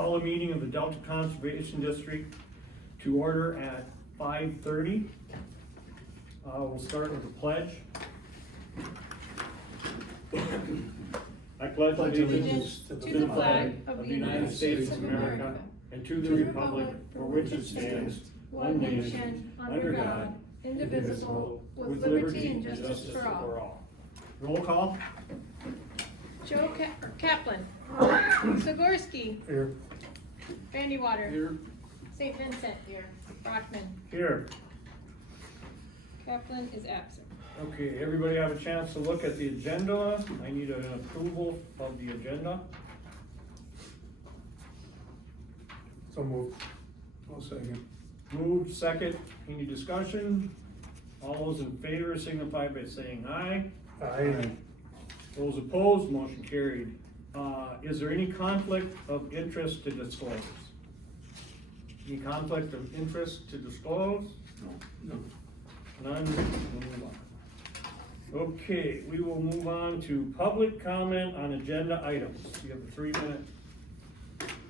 Call a meeting of the Delta Conservation District to order at 5:30. We'll start with the pledge. I pledge allegiance to the flag of the United States of America and to the republic for which it stands, one nation, under God, indivisible, with liberty and justice for all. Roll call. Joe Kaplan. Zagorski. Here. Randy Water. Here. St. Vincent here. Brockman. Here. Kaplan is absent. Okay, everybody have a chance to look at the agenda. I need an approval of the agenda. So moved. I'll second. Moved, second, any discussion? All those in favor signify by saying aye. Aye. Those opposed, motion carried. Is there any conflict of interest to disclose? Any conflict of interest to disclose? No. None, we'll move on. Okay, we will move on to public comment on agenda items. You have a 3-minute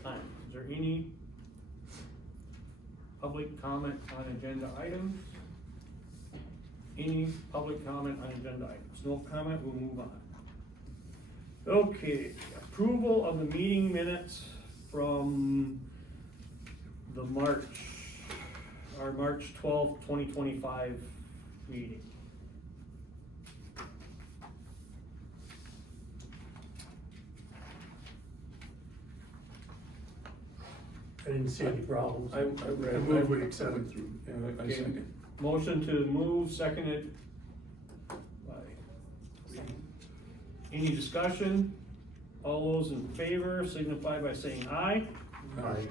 time. Is there any public comment on agenda items? Any public comment on agenda items? No comment, we'll move on. Okay, approval of the meeting minutes from the March 12th, 2025 meeting. I didn't see any problems. I read. I move we I accept went it. through. Yeah, I Okay. second. Motion to move, seconded by. Any discussion? All those in favor signify by saying aye. Aye.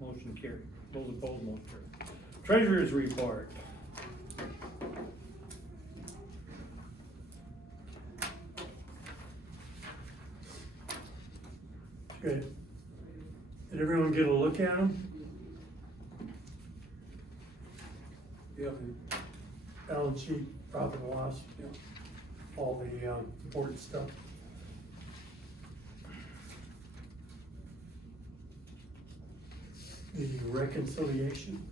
Motion carried. Those opposed, motion carried. Treasurer's report. Good. Did everyone get a look at them? Yeah, Balance sheet, profit and loss, yeah. all the important stuff. The reconciliation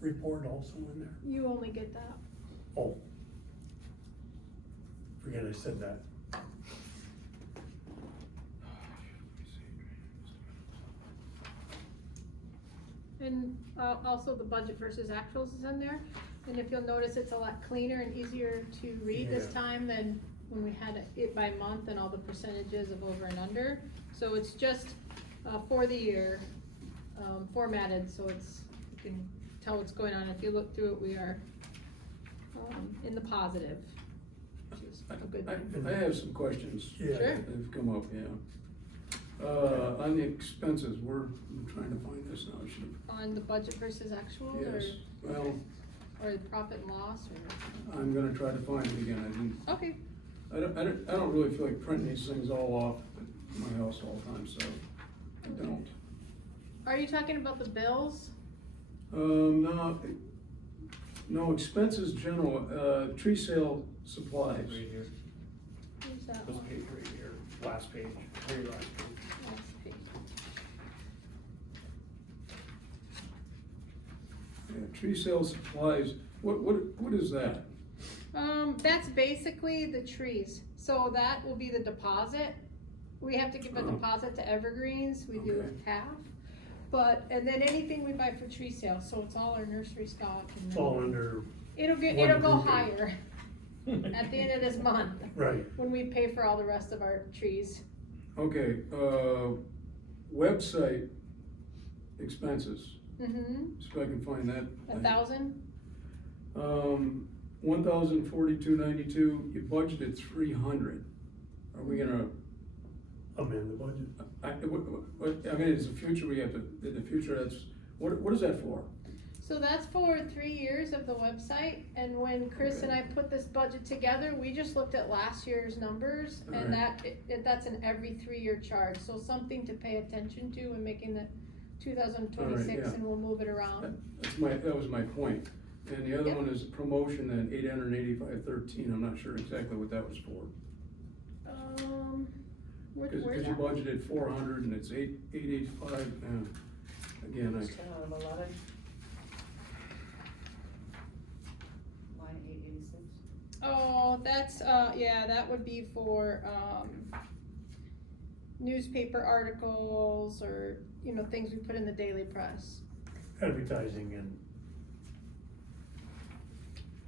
report also in there. You only get that. Oh. Forget I said that. And also the budget versus actuals is in there. And if you'll notice, it's a lot cleaner and easier to read this Yeah. time than when we had it by month and all the percentages of over and under. So it's just for the year, formatted, so it's, you can tell what's going on. If you look through it, we are in the positive, which is a good thing. I have some questions. Yeah. Sure. that have come up, yeah. On the expenses, I'm trying to find this now, I should On the budget versus actual, have, yes, well, or the profit and loss, or, I'm gonna try to find it again, I didn't, okay. I don't really feel like printing these things all off at my house all the time, so I don't. Are you talking about the bills? No, expenses general, tree sale supplies. Right here, Where's that this one? page right here, last page, very last page. Last page. Yeah, tree sale supplies, what is that? That's basically the trees, so that will be the deposit. We have to give a Oh. deposit to Evergreens, we do Okay. half. But, and then anything we buy for tree sale, so it's all our nursery stock and It's then all under, it'll one go grouping. higher at the end of this month, right, when we pay for all the rest of our trees. Okay, website expenses, Mm-hmm, see if I can find that. 1,000, 1,042.92, you budgeted 300. Are we gonna, amend the budget. I mean, it's the future, we have to, in the future, that's, what is that for? so that's for 3 years of the website, and when Chris and I put this budget together, we just looked at last year's numbers, and that's an every 3-year charge, so something to pay attention to when making the 2026, yeah. and we'll move it around. That was my point. And the other Yep. one is promotion, then 885.13, I'm not sure exactly what that was for. Where's Cause you that? budgeted 400 and it's 885, and again, It's 10 out of 11. Line 886. Oh, that's, yeah, that would be for, newspaper articles or, you know, things we put in the daily press. Advertising and,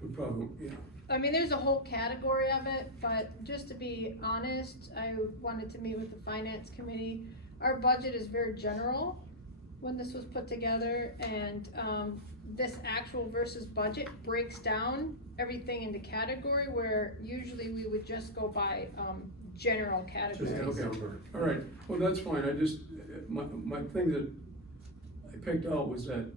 we probably, yeah. I mean, there's a whole category of it, but just to be honest, I wanted to meet with the finance committee. Our budget is very general when this was put together, and, this actual versus budget breaks down everything into category, where usually we would just go by, general just categories. a Okay. number. All right, well, that's fine, I just, my thing that I picked out was that,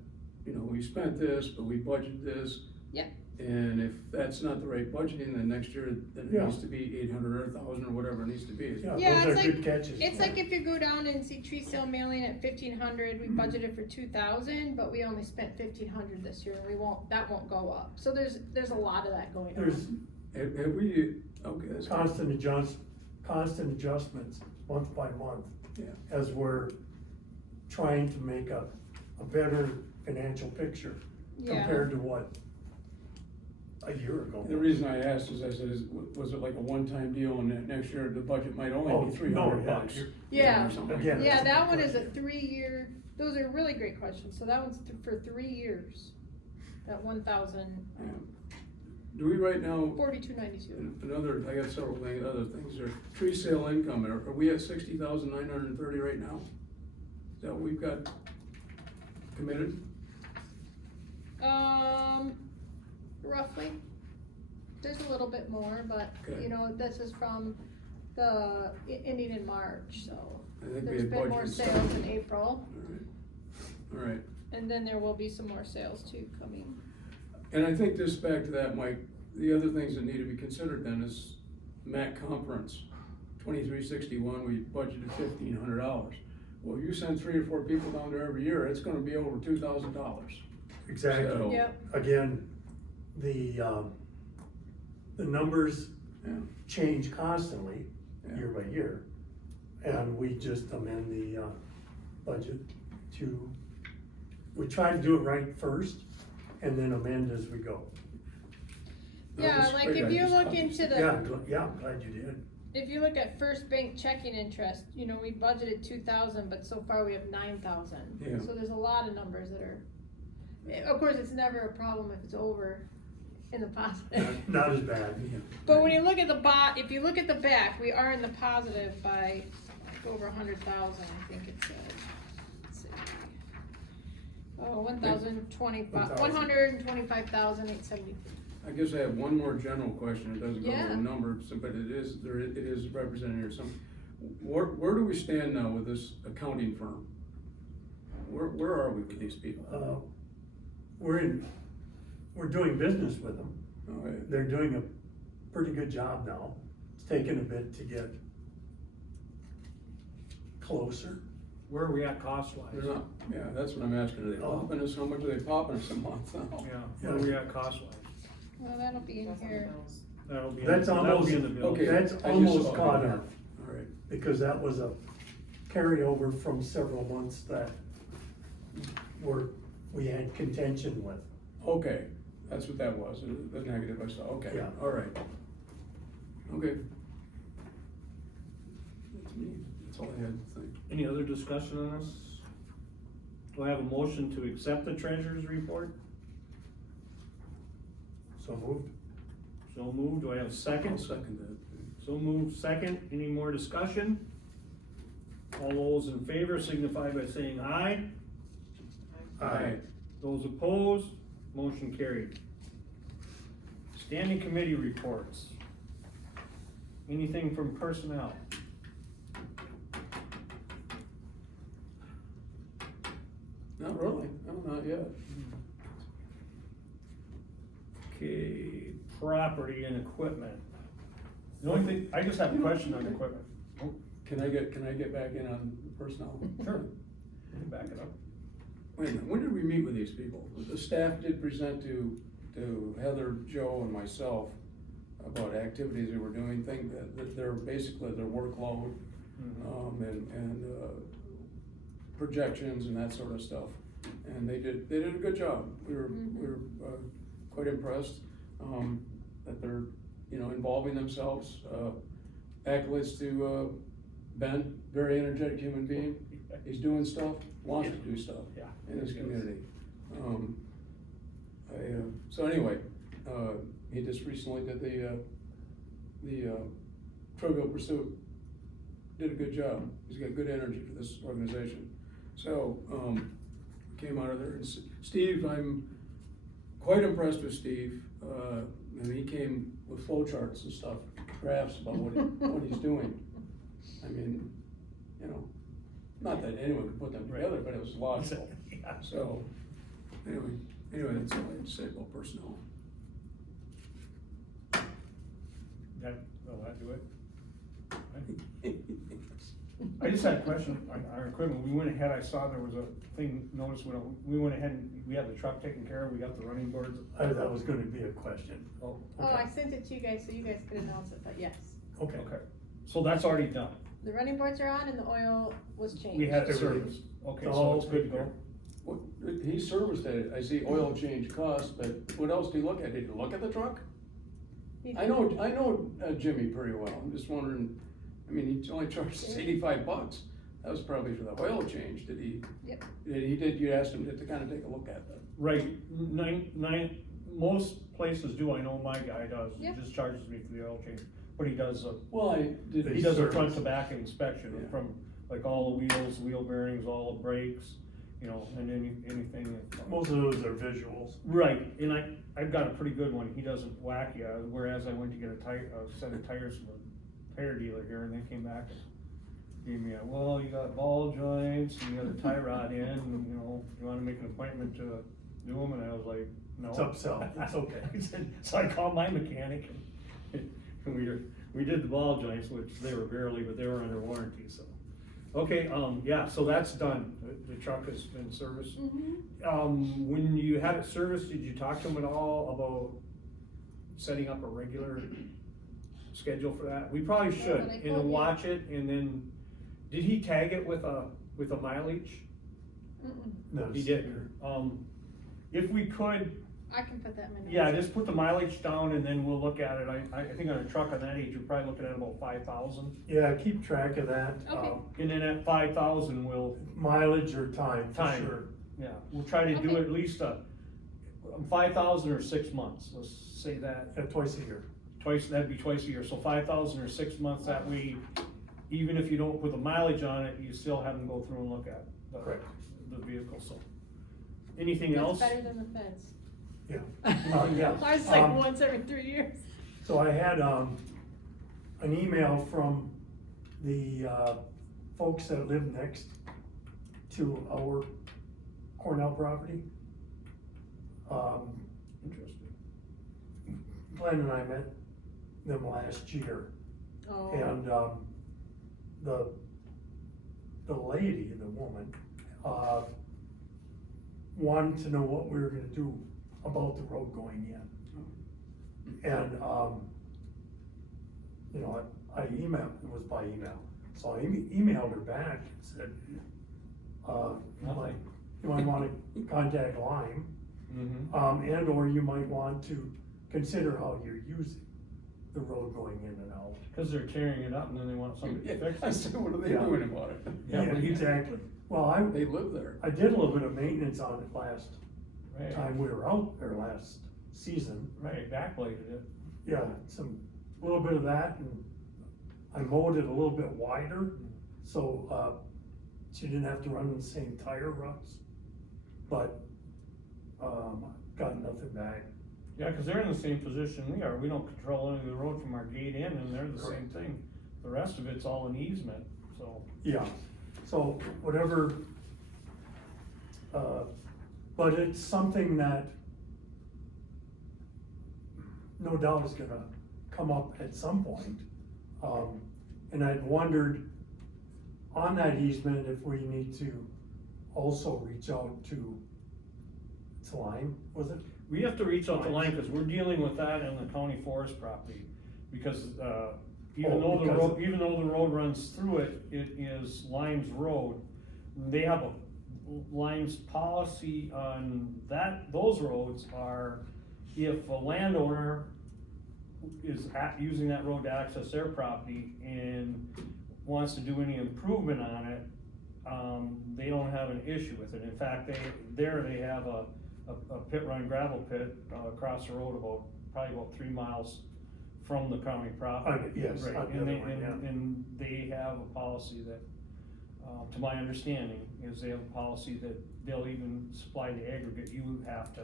you know, we spent this, but we budgeted this. Yep. And if that's not the right budgeting, then next year, then it Yeah. needs to be 800 or 1,000 or whatever it needs to be. Yeah, Yeah, those it's are like- good catches. It's like if you go down and see tree sale mailing at 1,500, we budgeted for 2,000, but we only spent 1,500 this year, and that won't go up. So there's a lot of that going on. There's Have we, okay, that's. constant adjustments month by month. Yeah. As we're trying to make a better financial picture Yeah. compared to what a year ago. The reason I asked is, I said, was it like a one-time deal, and then next year the budget might Oh, only be 300 no, bucks? yeah, Yeah. Or something like Again, that. Yeah, that's a that good one is a question. 3-year, those are really great questions, so that one's for 3 years. That 1,000, Yeah. Do we right now, 4292. another, I got several things, other things there, tree sale income, are we at 60,930 right now? Is that what we've got committed? Roughly. There's a little bit more, but, Okay. you know, this is from the ending in March, so. I think we There's had been more budgeted sales in 70. April, All right, and then there will be some more sales too coming. and I think this, back to that, Mike, the other things that need to be considered then is MAC conference, 2361, we budgeted $1,500. Well, you send 3 or 4 people down there every year, it's gonna be over $2,000. Exactly. So- Yep, Again, the numbers Yeah. change constantly, Yeah. year by year. And we just amend the, budget we try to do it right first and then amend as we go. yeah, That's like great, if I you just look caught into this. the, Yeah, I'm glad you did. if you look at First Bank checking interest, you know, we budgeted 2,000, but so far we have 9,000. Yeah. So there's a lot of numbers that are, of course, it's never a problem if it's over in the positive. Not as bad. Yeah. But when you look at if you look at the back, we are in the positive by like over 100,000, I think it says. Let's see. Oh, 125,873. I guess I have one more general question, it doesn't go to Yeah. a number, but it is represented here, some, where do we stand now with this accounting firm? Where are we with these people? We're doing business with them. All right. They're doing a pretty good job now. It's taken a bit to get closer. Where are we at cost wise? They're not, yeah, that's what I'm asking, are they popping us, how much are they popping us a month now? Yeah, where are we at cost wise? Well, that'll be in That's on the here. bills. That'll be, That's that'll almost- be in the bill. Okay. That's I just almost saw it caught here. up, All right, because that was a carryover from several months that we had contention with. okay, that's what that was, the negative I saw, okay, Yeah. all right. Okay. That's me, that's all I had to think. Any other discussion on this? Do I have a motion to accept the treasurer's report? So moved. So moved, do I have a I'll second? second that. So moved, second, any more discussion? All those in favor signify by saying aye. Aye. Those opposed, motion carried. Standing committee reports. Anything from personnel? Not really, no, not yet. Okay, property and equipment. The only thing, I just have a question on equipment. Can I get back in on personnel? Sure. Back it up. Wait a minute, when did we meet with these people? The staff did present to Heather, Joe, and myself about activities they were doing, think that they're basically their workload and projections and that sort of stuff. And they did a good job. We were quite impressed, that they're, involving themselves. Accolades to, Ben, very energetic human being. He's doing stuff, wants to do stuff Yeah. in his community. So anyway, he just recently did the Trivial Pursuit. Did a good job. He's got good energy for this organization. So, came out of there, and Steve, I'm quite impressed with Steve. And he came with flow charts and stuff, graphs about what he's doing. I mean, not that anyone could put them together, but it was logical. Yeah. So, anyway, that's all I had to say about personnel. Will that do it? I just had a question on our equipment. We went ahead, I saw there was a thing, notice we went ahead and we had the truck taken care of, we got the running boards. That was gonna be a question. Oh, Oh, okay. I sent it to you guys, so you guys could announce it, but yes. Okay. Okay, so that's already done. The running boards are on and the oil was changed. We had it Everything. serviced. Okay, It's so all it's good to taken go. What, he serviced it, I see oil change costs, but what else did he look at? Did he look at the truck? He I know Jimmy pretty well, I'm just wondering, I mean, he only charged us $85. That was probably for the oil change, did he? Yep. You asked him to kinda take a look at that? Right, most places do, I know my guy does, he Yep. just charges me for the oil change, but he does Well, he They does a service. front to back inspection Yeah. from, like, all the wheels, wheel bearings, all the brakes, and anything. that- Most of those are visuals. Right, and I've got a pretty good one, he doesn't whack you, whereas I went to get a set of tires from a tire dealer here, and they came back and gave me you got ball joints, and you got a tie rod in, and, you wanna make an appointment to do them, and I was like, no. It's upsell, it's okay. So I called my mechanic, and we did the ball joints, which they were barely, but they were under warranty, so. Okay, yeah, so that's done, the truck has been serviced. Mhm. When you had it serviced, did you talk to him at all about setting up a regular schedule for that? We probably Yeah, should, but I and told then you. watch it, and then, did he tag it with a mileage? Mm-mm. No, He did, if we could, I can put that in my notes. yeah, just put the mileage down and then we'll look at it, I think on a truck on that age, you're probably looking at about 5,000. Yeah, keep track of that. Okay. And then at 5,000, we'll, Mileage or time, for Time. sure. yeah, we'll try to do Okay. at least 5,000 or 6 months, let's say that. Yeah, twice a year. That'd be twice a year, so 5,000 or 6 months, that way, even if you don't put the mileage on it, you still have them go through and look at Correct. the vehicle, so. Anything That's else? better than the feds. Yeah. Yeah. Ours is like Um, once every 3 years. So I had, an email from the, folks that live next to our Cornell property. Interesting. Glenn and I met them last year, Oh. and, the lady, the woman, wanted to know what we were gonna do about the road going in. And, I emailed, it was by email, so I emailed her back and said, you might wanna contact Lime, Mm-hmm. and or you might want to consider how you're using the road going in and out. Cause they're tearing it up and then they want somebody to fix I it. said, what are they Yeah. doing about it? Yeah, Yeah, but you- exactly. Well, They live there. I did a little bit of maintenance on it last Right, time we were out there last season. right, backbladed it. Yeah, a little bit of that, and I mowed it a little bit wider, so, she didn't have to run the same tire ruts. But, got nothing back. Yeah, cause they're in the same position we are, we don't control any of the road from our gate in, and they're the same thing. The rest of it's all an easement, so. Yeah, so whatever, but it's something that no doubt is gonna come up at some point. And I'd wondered on that easement if we need to also reach out to Lime, was it? We have to reach out to Line, cause we're dealing with that on the county forest property, because, even Oh, though the because road, of- even though the road runs through it, it is Limes Road. They have a Limes policy on that, those roads are, if a landowner is using that road to access their property and wants to do any improvement on it, they don't have an issue with it. In fact, they have a pit run gravel pit, across the road probably about 3 miles from the county property. Yes, Right, on the and they, other one, yeah. and they have a policy that, to my understanding, is they have a policy that they'll even supply the aggregate, you have to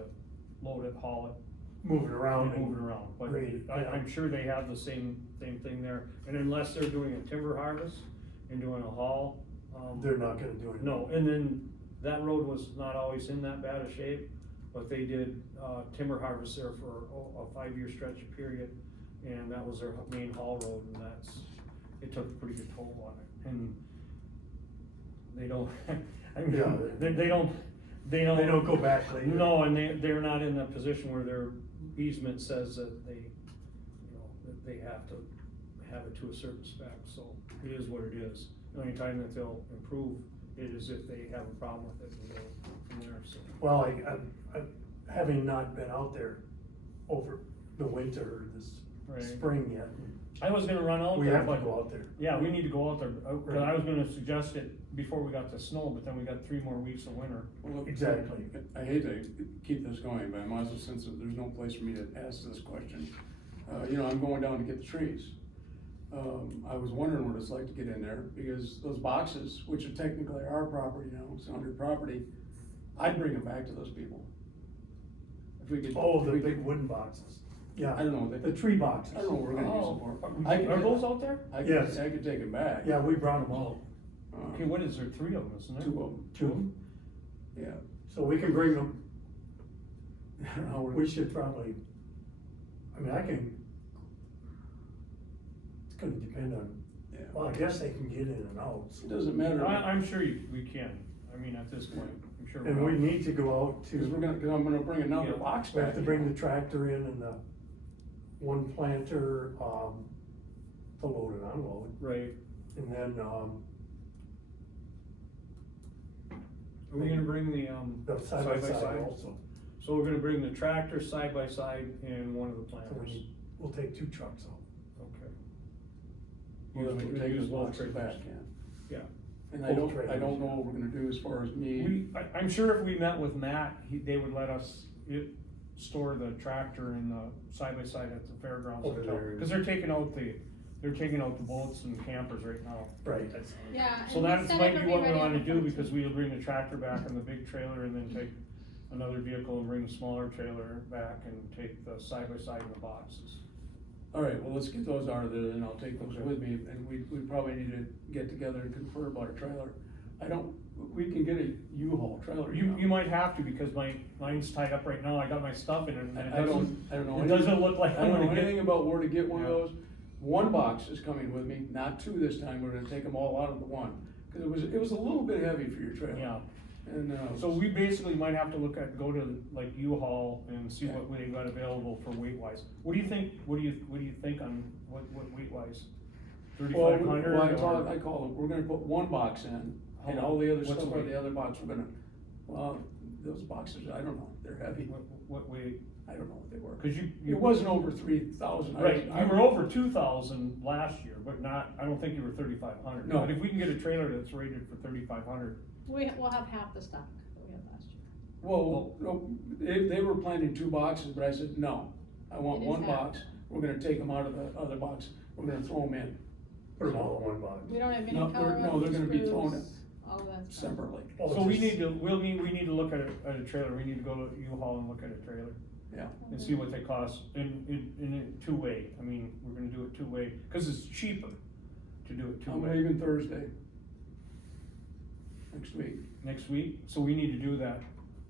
load it, haul it, Move it around. and move it around. But grade it, yeah. I'm sure they have the same thing there, and unless they're doing a timber harvest and doing a haul, They're not gonna do it. no, and then that road was not always in that bad a shape, but they did, timber harvest there for a 5-year stretch period, and that was their main haul road, and it took a pretty good toll on it, and they don't, I mean, Yeah. they don't. They don't go back later. No, and they're not in a position where their easement says that that they have to have it to a certain spec, so it is what it is. The only time that they'll improve it is if they have a problem with it and go from there, so. Well, I, having not been out there over the winter or this Right. spring yet, I was gonna run out we there, have to but, go out there. yeah, we need to go out there, cause Right. I was gonna suggest it before we got the snow, but then we got 3 more weeks of winter. Well, look, Exactly. I hate to keep this going, but I might as well, since there's no place for me to ask this question. I'm going down to get the trees. I was wondering what it's like to get in there, because those boxes, which are technically our property now, it's under property, I'd bring them back to those people. If we could. Oh, if the we big could- wooden boxes, yeah. I don't know, The tree boxes. I don't know what we're gonna use them for. I could- Are those out there? Yes. I could take them back. Yeah, we brought them all, Okay, what is there, 3 of them, isn't there? 2 of them, 2, yeah. so we can bring them, I don't know, we should probably, I mean, it's gonna depend on, yeah. well, I guess they can get in and out. It doesn't matter. I'm sure we can, I mean, at this point, I'm sure. And we need to go out Cause to, I'm gonna bring another Yeah. box we back. have to bring the tractor in and the one planter, to load and unload, Right, and then, are we gonna bring the, the side by side also. So we're gonna bring the tractor side by side and one of the So planters, we'll take 2 trucks out. okay. Well, then we Use- can take use those both boxes trailers. back, Yeah. And I Both don't know trailers. what we're gonna do as far as me. I'm sure if we met with Matt, they would let us store the tractor in the side by side at the fairgrounds Over hotel. there. Cause they're taking out the boats and campers right now. Right. Yeah. So and he that said might it'll be what we ready on wanna the do, 14th. because we'll bring the tractor back in the big trailer and then take another vehicle and bring the smaller trailer back and take the side by side and the boxes. Alright, well, let's get those out of there, and I'll take those Okay. with me, and we probably need to get together and confer about a trailer. We can get a U-Haul trailer. You might have to, because mine's tied up right now, I got my stuff in it, and it I doesn't, don't know. it anything- doesn't look like I I'm don't know gonna get. anything about where to get one of Yeah. those. One box is coming with me, not 2 this time, we're gonna take them all out of the one, cause it was a little bit heavy for your trailer. Yeah, And, so we basically might have to go to like U-Haul and see Yeah. what they've got available for weight wise. What do you think, what do you think on, what weight wise? well, 3,500 I call them, we're gonna put one box in, and all the other What's stuff the on weight? the other box, we're gonna, those boxes, I don't know, they're heavy, What weight? I don't know what they were. Cause you. It wasn't over 3,000. Right, you were over 2,000 last year, but I don't think you were 3,500. No. But if we can get a trailer that's rated for 3,500, We'll have half the stock that we had last year. Well, no, they were planning 2 boxes, but I said, no, I want It is one half. box, we're gonna take them out of the other box, we're gonna throw them in Put them all in one box. We don't have any No, color. no, they're gonna be thrown screws, all of that stuff. separately. Oh, so we just- need to, we need to look at a trailer, we need to go to U-Haul and look at a trailer. Yeah. And see what they cost in a 2-way, I mean, we're gonna do it 2-way, cause it's cheaper to do it I'm 2-way. leaving Thursday. Next week. Next week, so we need to do that,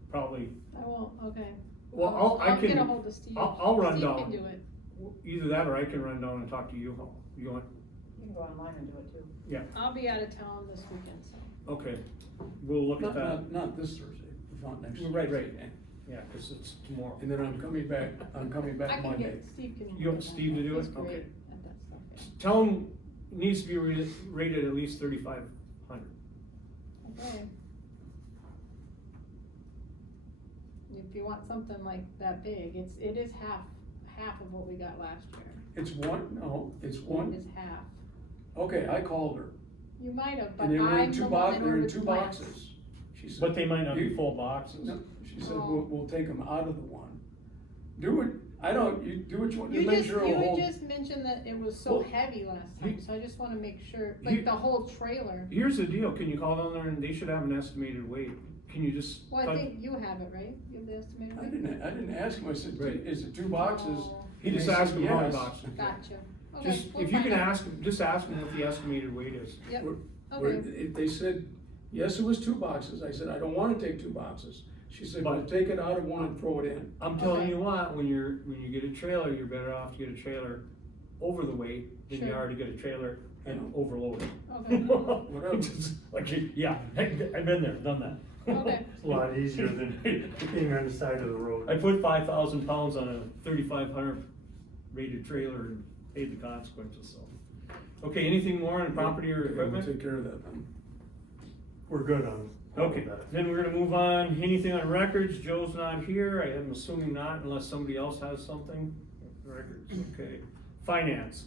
probably, I won't, okay. Well, I get can- a hold of Steve. I'll run down. Steve can do it. either that or I can run down and talk to U-Haul. You want, You can go online and do it too. yeah, I'll be out of town this weekend, so. okay, we'll look at that. Not this Thursday, not next. Right, right. Thursday. Yeah, cause it's tomorrow. And then I'm coming back I can Monday. get, Steve can. You want Steve to do it? He's great Okay. at that stuff, tell them it needs to be rated at least 3,500. Okay. If you want something like that big, it is half of what we got last year. It's It is one, half. okay, I called her, You might have, but and they were I'm in the two one that they're in ordered two the plants. boxes. She said, But they might not be You- full boxes. no, she said, Oh. we'll take them out of the one. Do it, you do what you want, You to make just, sure it'll you hold. just mentioned that it was so Well, heavy last time, you- so I just wanna make sure, you- like the whole trailer. Here's the deal, can you call down there and they should have an estimated weight? Can you just? Well, I think you have it, right? You have the estimated I weight? didn't ask him, I said, Right. is it 2 boxes? Oh, He just And they asked said him how many yes. boxes. Gotcha. Okay, Just, we'll if you find can out. ask him, just ask him what the estimated weight is. Yep, Where okay. they said, yes, it was 2 boxes, I said, I don't wanna take 2 boxes. She said, well, But- take it out of one and throw it in. I'm telling Okay. you what, when you get a trailer, you're better off to get a trailer over the weight than you Sure. are to get a trailer and Yeah. overload it. Okay. Whatever. Just like, yeah, I've been there, done that. Okay. It's a lot easier than being on the side of the road. I put 5,000 pounds on a 3,500 rated trailer and paid the consequences, so. Okay, anything more on property or Okay, equipment? We'll take care of that then. We're good on. Okay, then we're gonna move on. Anything on records? Joe's not here. I am assuming not unless somebody else has something. Records, okay. Finance.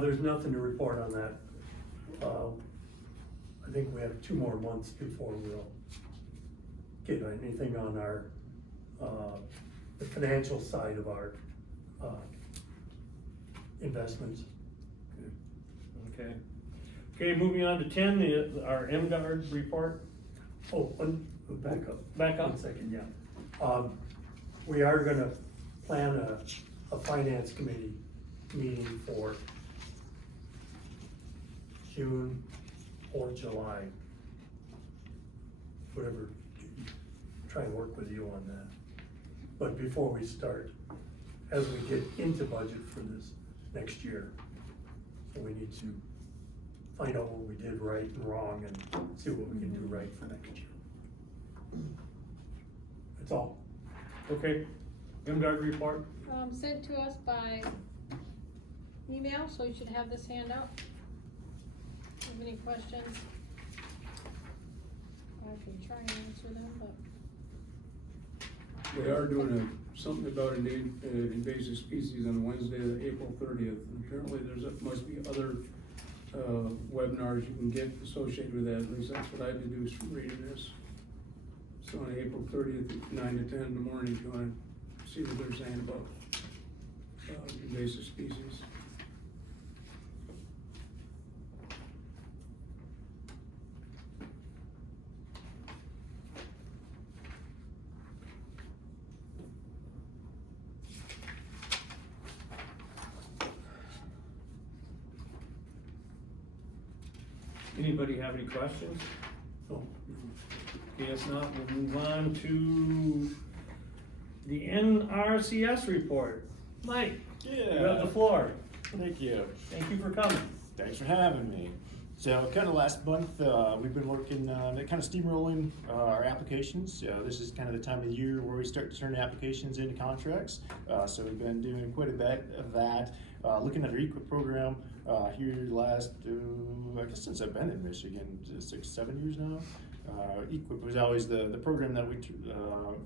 There's nothing to report on that. I think we have 2 more months before we'll get anything on our, the financial side of our, investments. Okay. Okay, moving on to 10, our MGuard report. Oh, back up. Back up. 1 second, yeah. We are gonna plan a finance committee meeting for June or July. Whatever, try and work with you on that. But before we start, as we get into budget for this next year, so we need to find out what we did right and wrong and see what we can do right for next year. That's all. Okay, MGuard report. Sent to us by email, so you should have this handout. If you have any questions? I can try and answer them, but. They are doing something about invasive species on Wednesday, April 30th. And apparently must be other webinars you can get associated with that, at least that's what I deduced from reading this. So on April 30th, 9 to 10 in the morning, if you wanna see what they're saying about invasive species. Anybody have any questions? So, Okay, if not, we'll move on to the NRCS report. Mike, you have the Yeah, floor. thank you. Thank you for coming. Thanks for having me. So kind of last month, we've been working, kind of steamrolling our applications. This is kind of the time of year where we start to turn applications into contracts. So we've been doing quite a bit of that. Looking at our EQIP program here last, I guess since I've been in Michigan, 6, 7 years now. EQIP was always the program that we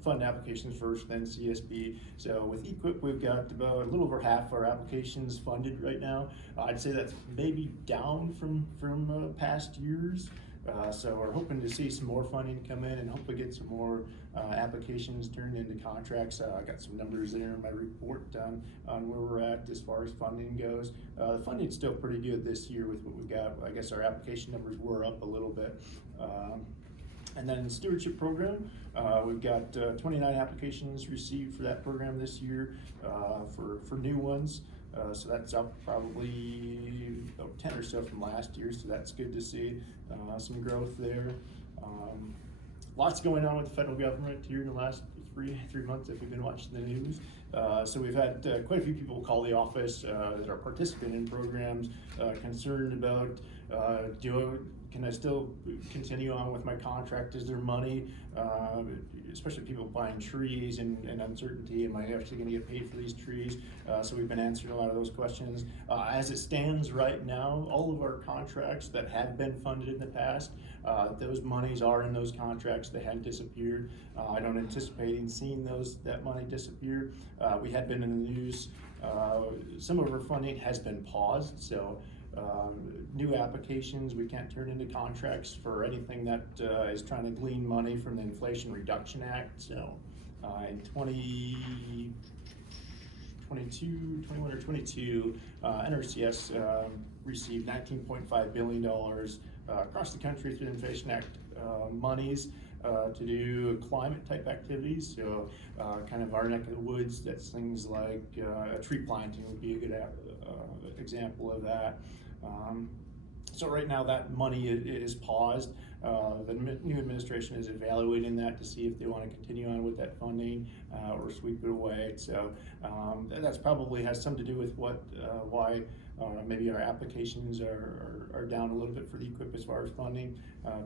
fund applications first, then CSB. So with EQIP, we've got about a little over half our applications funded right now. I'd say that's maybe down from past years. So we're hoping to see some more funding come in and hopefully get some more applications turned into contracts. I got some numbers there in my report on where we're at as far as funding goes. The funding's still pretty good this year with what we've got. I guess our application numbers were up a little bit. And then the stewardship program, we've got 29 applications received for that program this year for new ones. So that's up probably about 10 or so from last year, so that's good to see some growth there. Lots going on with the federal government here in the last three months if you've been watching the news. So we've had quite a few people call the office that are participating in programs, concerned about Can I still continue on with my contract? Is there money, especially people buying trees and uncertainty, am I actually gonna get paid for these trees? So we've been answering a lot of those questions. As it stands right now, all of our contracts that have been funded in the past, those monies are in those contracts, they hadn't disappeared. I don't anticipate seeing that money disappear. We had been in the news, some of our funding has been paused, so new applications, we can't turn into contracts for anything that is trying to glean money from the Inflation Reduction Act. So in 21 or 22, NRCS received $19.5 billion across the country through the Inflation Act monies to do climate type activities. So kind of our neck of the woods, that's things like tree planting would be a good example of that. So right now that money is paused. The new administration is evaluating that to see if they want to continue on with that funding or sweep it away. So that's probably has something to do with why maybe our applications are down a little bit for the EQIP as far as funding,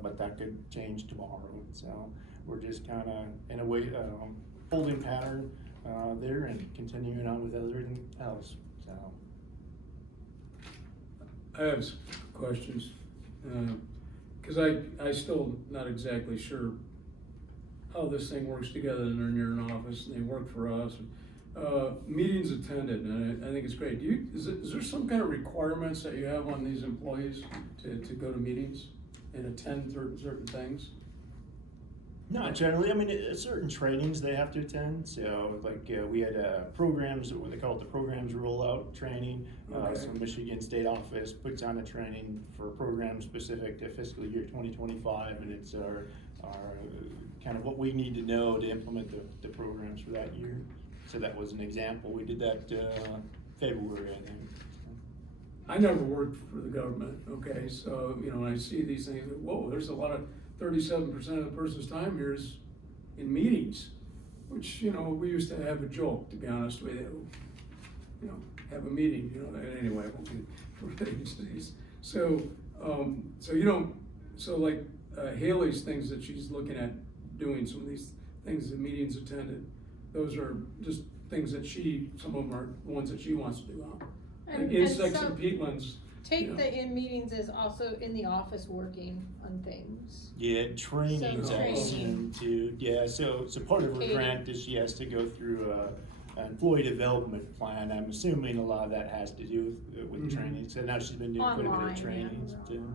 but that could change tomorrow. So we're just kind of in a way holding pattern there and continuing on with everything else. So. I have some questions, because I still not exactly sure how this thing works together, and you're in office and they work for us. Meetings attended, and I think it's great. Is there some kind of requirements that you have on these employees to go to meetings and attend certain things? Not generally. I mean, certain trainings they have to attend. So, like we had programs, what they call it, the programs rollout training. Okay. So Michigan State Office puts on a training for a program specific to fiscal year 2025, and it's our kind of what we need to know to implement the programs for that year. So that was an example. We did that February, I think. I never worked for the government, okay, so, when I see these things, whoa, there's a lot of 37% of the person's time here is in meetings, which, we used to have a joke, to be honest with you, have a meeting, anyway, it won't be for agencies. So like Haley's things that she's looking at doing, some of these things, the meetings attended, those are just things that some of them are the ones that she wants to do, huh? And Insects some- and peatlands. Take the in meetings as also in the office working on things. Yeah, trainings So I training. assume too. Yeah, so part of her Katie. grant is she has to go through an employee development plan. I'm assuming a lot of that has to do with Mhm. training. So now she's been doing quite a bit Online, of yeah. trainings too.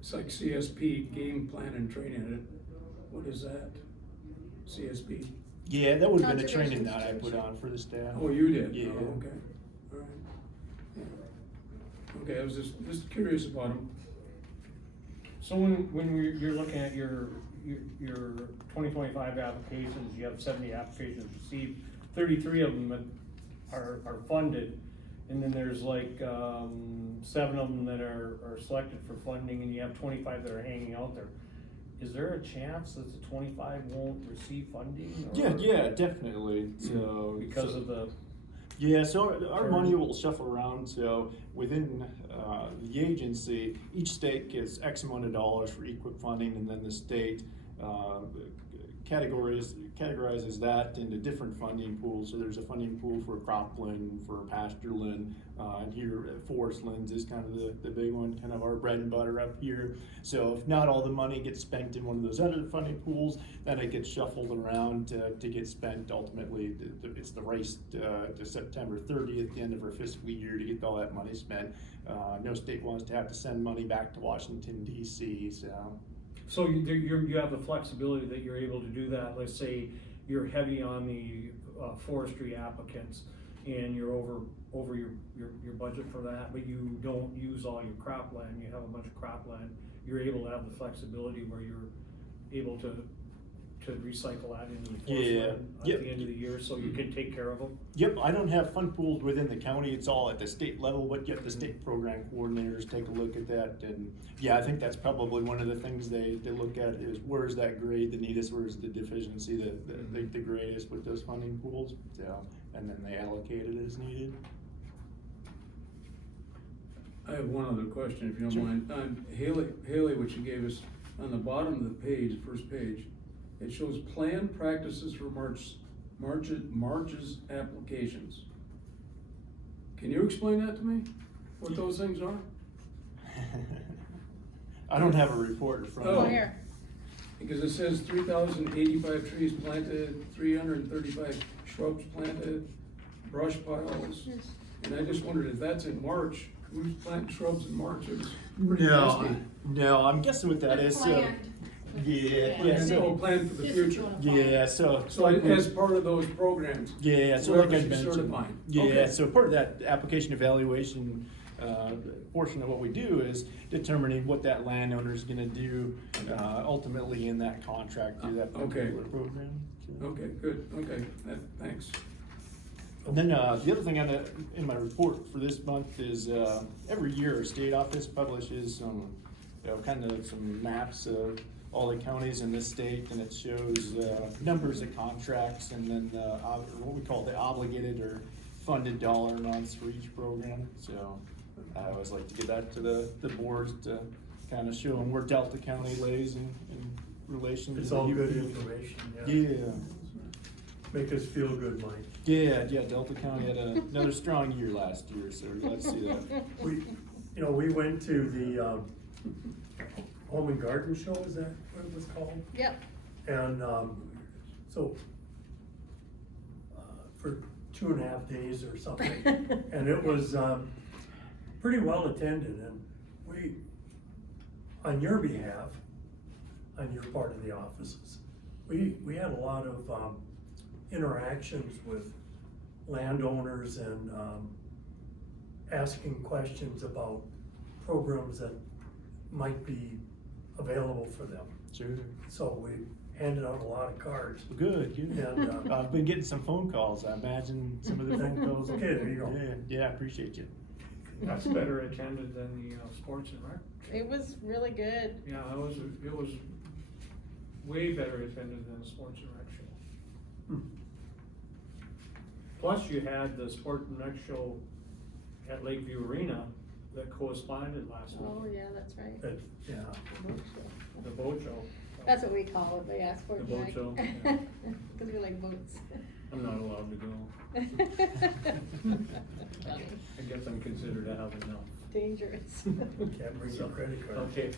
It's like CSP, game plan and training. What is that? CSP? Yeah, that would have been the Conservation training that I put stewardship. on for the staff. Oh, you did? Yeah. Oh, okay, all right. Yeah. Okay, I was just curious about them. So when you're looking at your 2025 applications, you have 70 applications received, 33 of them are funded, and then there's like 7 of them that are selected for funding, and you have 25 that are hanging out there. Is there a chance that the 25 won't receive funding? Or Yeah, definitely. So because of the yeah, so our money will shuffle around. So within the agency, each state gets X amount of dollars for EQIP funding, and then the state categorizes that into different funding pools. So there's a funding pool for cropland, for pastureland, and here forestlands is kind of the big one, kind of our bread and butter up here. So if not all the money gets spent in one of those other funding pools, then it gets shuffled around to get spent. Ultimately, it's the race to September 30th, the end of our fiscal year, to get all that money spent. No state wants to have to send money back to Washington, D.C., So you have the flexibility that you're able to do that. Let's say you're heavy on the forestry applicants and you're over your budget for that, but you don't use all your cropland, you have a bunch of cropland, you're able to have the flexibility where you're able to recycle that into the forestland at Yep. the end of the year, so you can take care of them. Yep, I don't have fund pools within the county, it's all at the state level, but yet the state program coordinators take a look at that, and yeah, I think that's probably one of the things they look at is where's that grade the neatest, where's the deficiency the greatest with those funding pools, so, and then they allocate it as needed. I have one other question, if you don't mind. Haley, what you gave us, on the bottom of the page, first page, it shows planned practices for March's applications. Can you explain that to me? What those things are? I don't have a report in front of Oh. me. Here, Because it says 3,085 trees planted, 335 shrubs planted, brush piles. Yes. And I just wondered if that's in March, who's planting shrubs in March? It's pretty No, nasty. no, I'm guessing what that is, so, yeah, So so, plan for the future. yeah, so. So as part of those programs, Yeah, so like I whoever's mentioned, certifying. yeah, Okay. so part of that application evaluation, portion of what we do is determining what that landowner's gonna do, ultimately in that contract through that Okay. particular program. So- Okay, good, okay, thanks. And then, the other thing in my report for this month is, every year, our state office publishes some, kind of some maps of all the counties in the state, and it shows, numbers of contracts, and then, what we call the obligated or funded dollar amounts for each program, so I always like to give that to the boards to kind of show them where Delta County lays in relation to. It's the all good UP. information, yeah. Yeah. Make us feel good, Mike. Yeah, Delta County had another strong year last year, so we're glad to see that. We went to the, Home and Garden Show, is that what it was called? Yep, And, so, for 2.5 days or something, and it was, pretty well attended, and we, on your behalf, on your part of the offices, we had a lot of, interactions with landowners and, asking questions about programs that might be available for them. Sure. So we handed out a lot of cards. Good. And, I've been getting some phone calls, I imagine some of the phone calls. Okay, there you go. Yeah, I appreciate you. That's better attended than the, sports and rec. it was really good. Yeah, it was way better attended than the sports and rec show. Hmm. Plus you had the sport and rec show at Lakeview Arena that corresponded last Oh, week, yeah, that's right. But, yeah, the boat show. That's what we call it, but yeah, sport The boat drag. show, Cause we like boats. I'm not allowed to go. Funny. I guess I'm considered out enough. Dangerous. can't bring your credit card. Okay.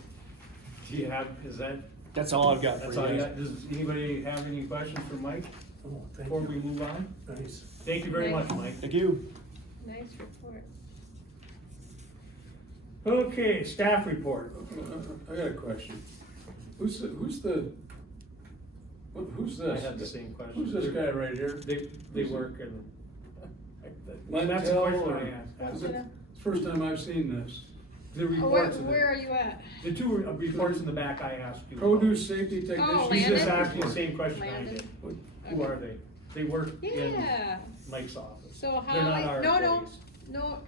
Do you have, is that, That's all I've got for that's you all you guys. got? Does anybody have any questions for Mike Oh, thank before we you. move on? Nice. Thank you very much, Mike. Thank you. Nice report. Okay, staff report. I got a question. Who's this? I had the same question. Who's this guy right here? They work in. Lentil That's the question or- I asked. Yeah. It's the first time I've seen this. The Oh, where, reports, where are you at? the two reports in the back I asked you. Produce safety Oh, technician. He's just Landon? asking the same question I Landon? did. Who are they? They work in Yeah, Mike's office. so They're not Holly, our no, employees. no,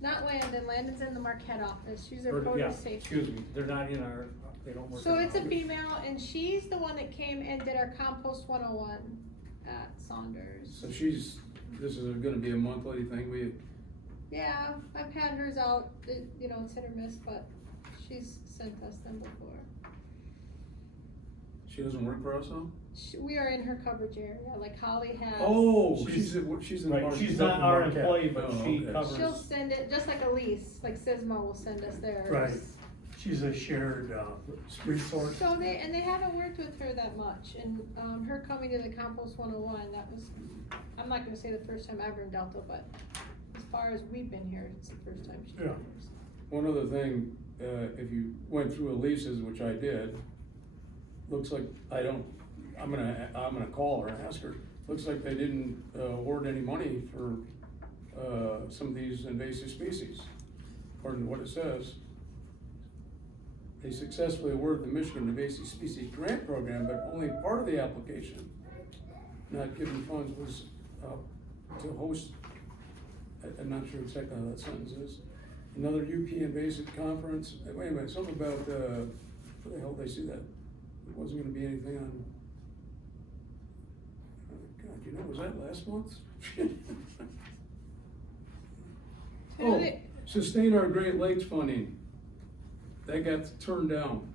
not Landon, Landon's in the Marquette office, she's their Or, yeah, produce safety. excuse me, they're not in our, they don't work in So our it's a office. female, and she's the one that came and did our compost 101 at Saunders. So this is gonna be a monthly thing, Yeah, I've had hers out, you know, it's hit or miss, but she's sent us them before. she doesn't work for us though? We are in her coverage area, like Holly has. Oh, She's- she's in. Right, March. she's not our Marquette. employee, but Oh, she okay. covers. She'll send it, just like Elise, like SISMA will send us theirs. Right. She's a shared, resource. So they haven't worked with her that much, and, her coming to the Compost 101, that was, I'm not gonna say the first time ever in Delta, but as far as we've been here, it's the first time she's been Yeah. here. One other thing, if you went through Elise's, which I did, looks like I'm gonna call her and ask her. Looks like they didn't award any money for, some of these invasive species, according to what it says. They successfully awarded the Michigan Invasive Species Grant Program, but only part of the application, not given funds, was, to host, I'm not sure exactly how that sentence is. Another UP invasive conference, wait a minute, something about, where the hell did they see that? It wasn't gonna be anything on, God, was that last month? Who Oh, they- Sustain our Great Lakes funding. That got turned down.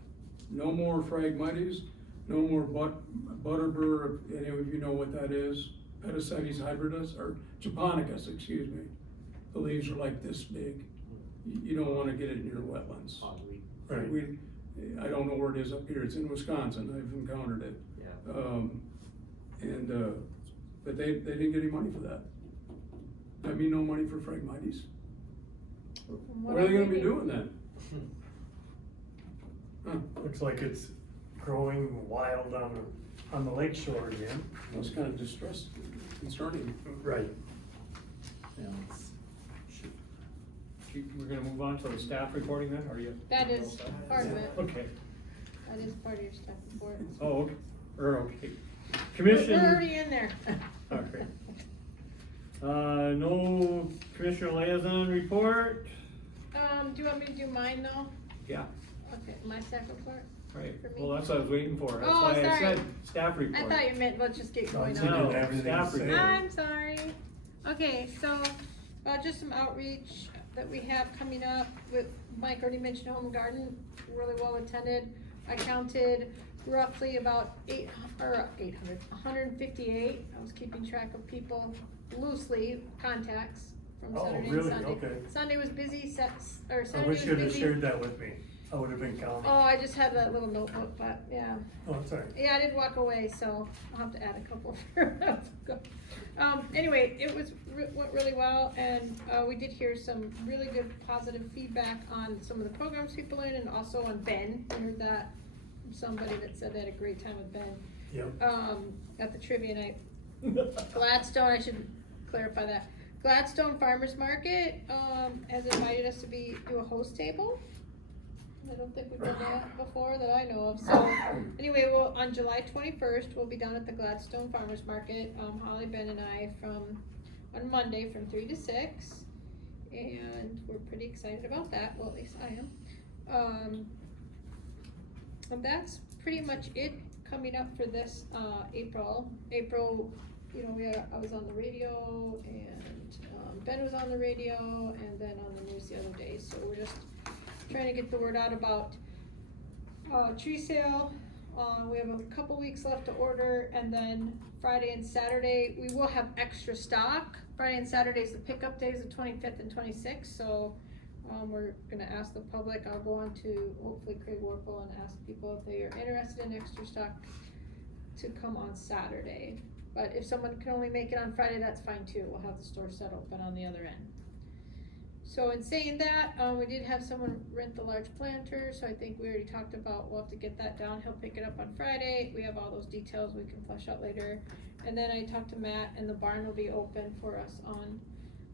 No more Phragmites, no more Butterbur, if any of you know what that is. Petacetes hybridus, or Japonicus, excuse me. The leaves are like this big. You don't wanna get it in your wetlands. Right. I don't know where it is up here, it's in Wisconsin, I've encountered it. Yeah. But they didn't get any money for that. I mean, no money for Phragmites. From What are they I'm gonna be reading. doing then? Huh, Looks like it's growing wild on the lake shore again. that's kind of concerning. Right. We're gonna move on to the staff reporting then, are you? That is part of it, Okay, that is part of your staff report. oh, okay, okay. We're Commission. already in there. Okay. No commissioner liaison report? Do you want me to do mine though? Yeah, Okay, my staff report? right, For me? well, that's what I was waiting for, that's Oh, why I sorry. said staff report. I thought you meant, let's just get going Sounds on. like No, you have everything staff to say. report. I'm sorry. Okay, so, just some outreach that we have coming up with, Mike already mentioned Home and Garden, really well attended. I counted roughly about 158, I was keeping track of people loosely, contacts from Oh, Saturday and really? Sunday. Okay. Sunday was busy, I Saturday wish was you'd have busy. shared that with me. I would have been counting. Oh, I just have that little notebook, but, yeah. Oh, I'm sorry. Yeah, I did walk away, so I'll have to add a couple for anyway, it went really well, and we did hear some really good positive feedback on some of the programs people in, and also on Ben. I heard that from somebody that said they had a great time with Ben. Yep. At the trivia night. Gladstone, I should clarify that. Gladstone Farmers Market has invited us to do a host table. I don't think we've done that before that I know of, so, anyway, well, on July 21st, we'll be down at the Gladstone Farmers Market, Holly, Ben, and I on Monday from 3 to 6, and we're pretty excited about that, well, at least I am. And that's pretty much it coming up for this, April, you know, I was on the radio, and, Ben was on the radio, and then on the news the other day, so we're just trying to get the word out about tree sale. We have a couple weeks left to order, and then Friday and Saturday we will have extra stock. Friday and Saturday is the pickup days, the 25th and 26th. So we're gonna ask the public. I'll go on to hopefully Craig Warple and ask people if they are interested in extra stock to come on Saturday. But if someone can only make it on Friday, that's fine too. We'll have the store set open on the other end. So in saying that, we did have someone rent the large planter, so I think we already talked about, we'll have to get that down, he'll pick it up on Friday, we have all those details we can flesh out later. And then I talked to Matt, and the barn will be open for us on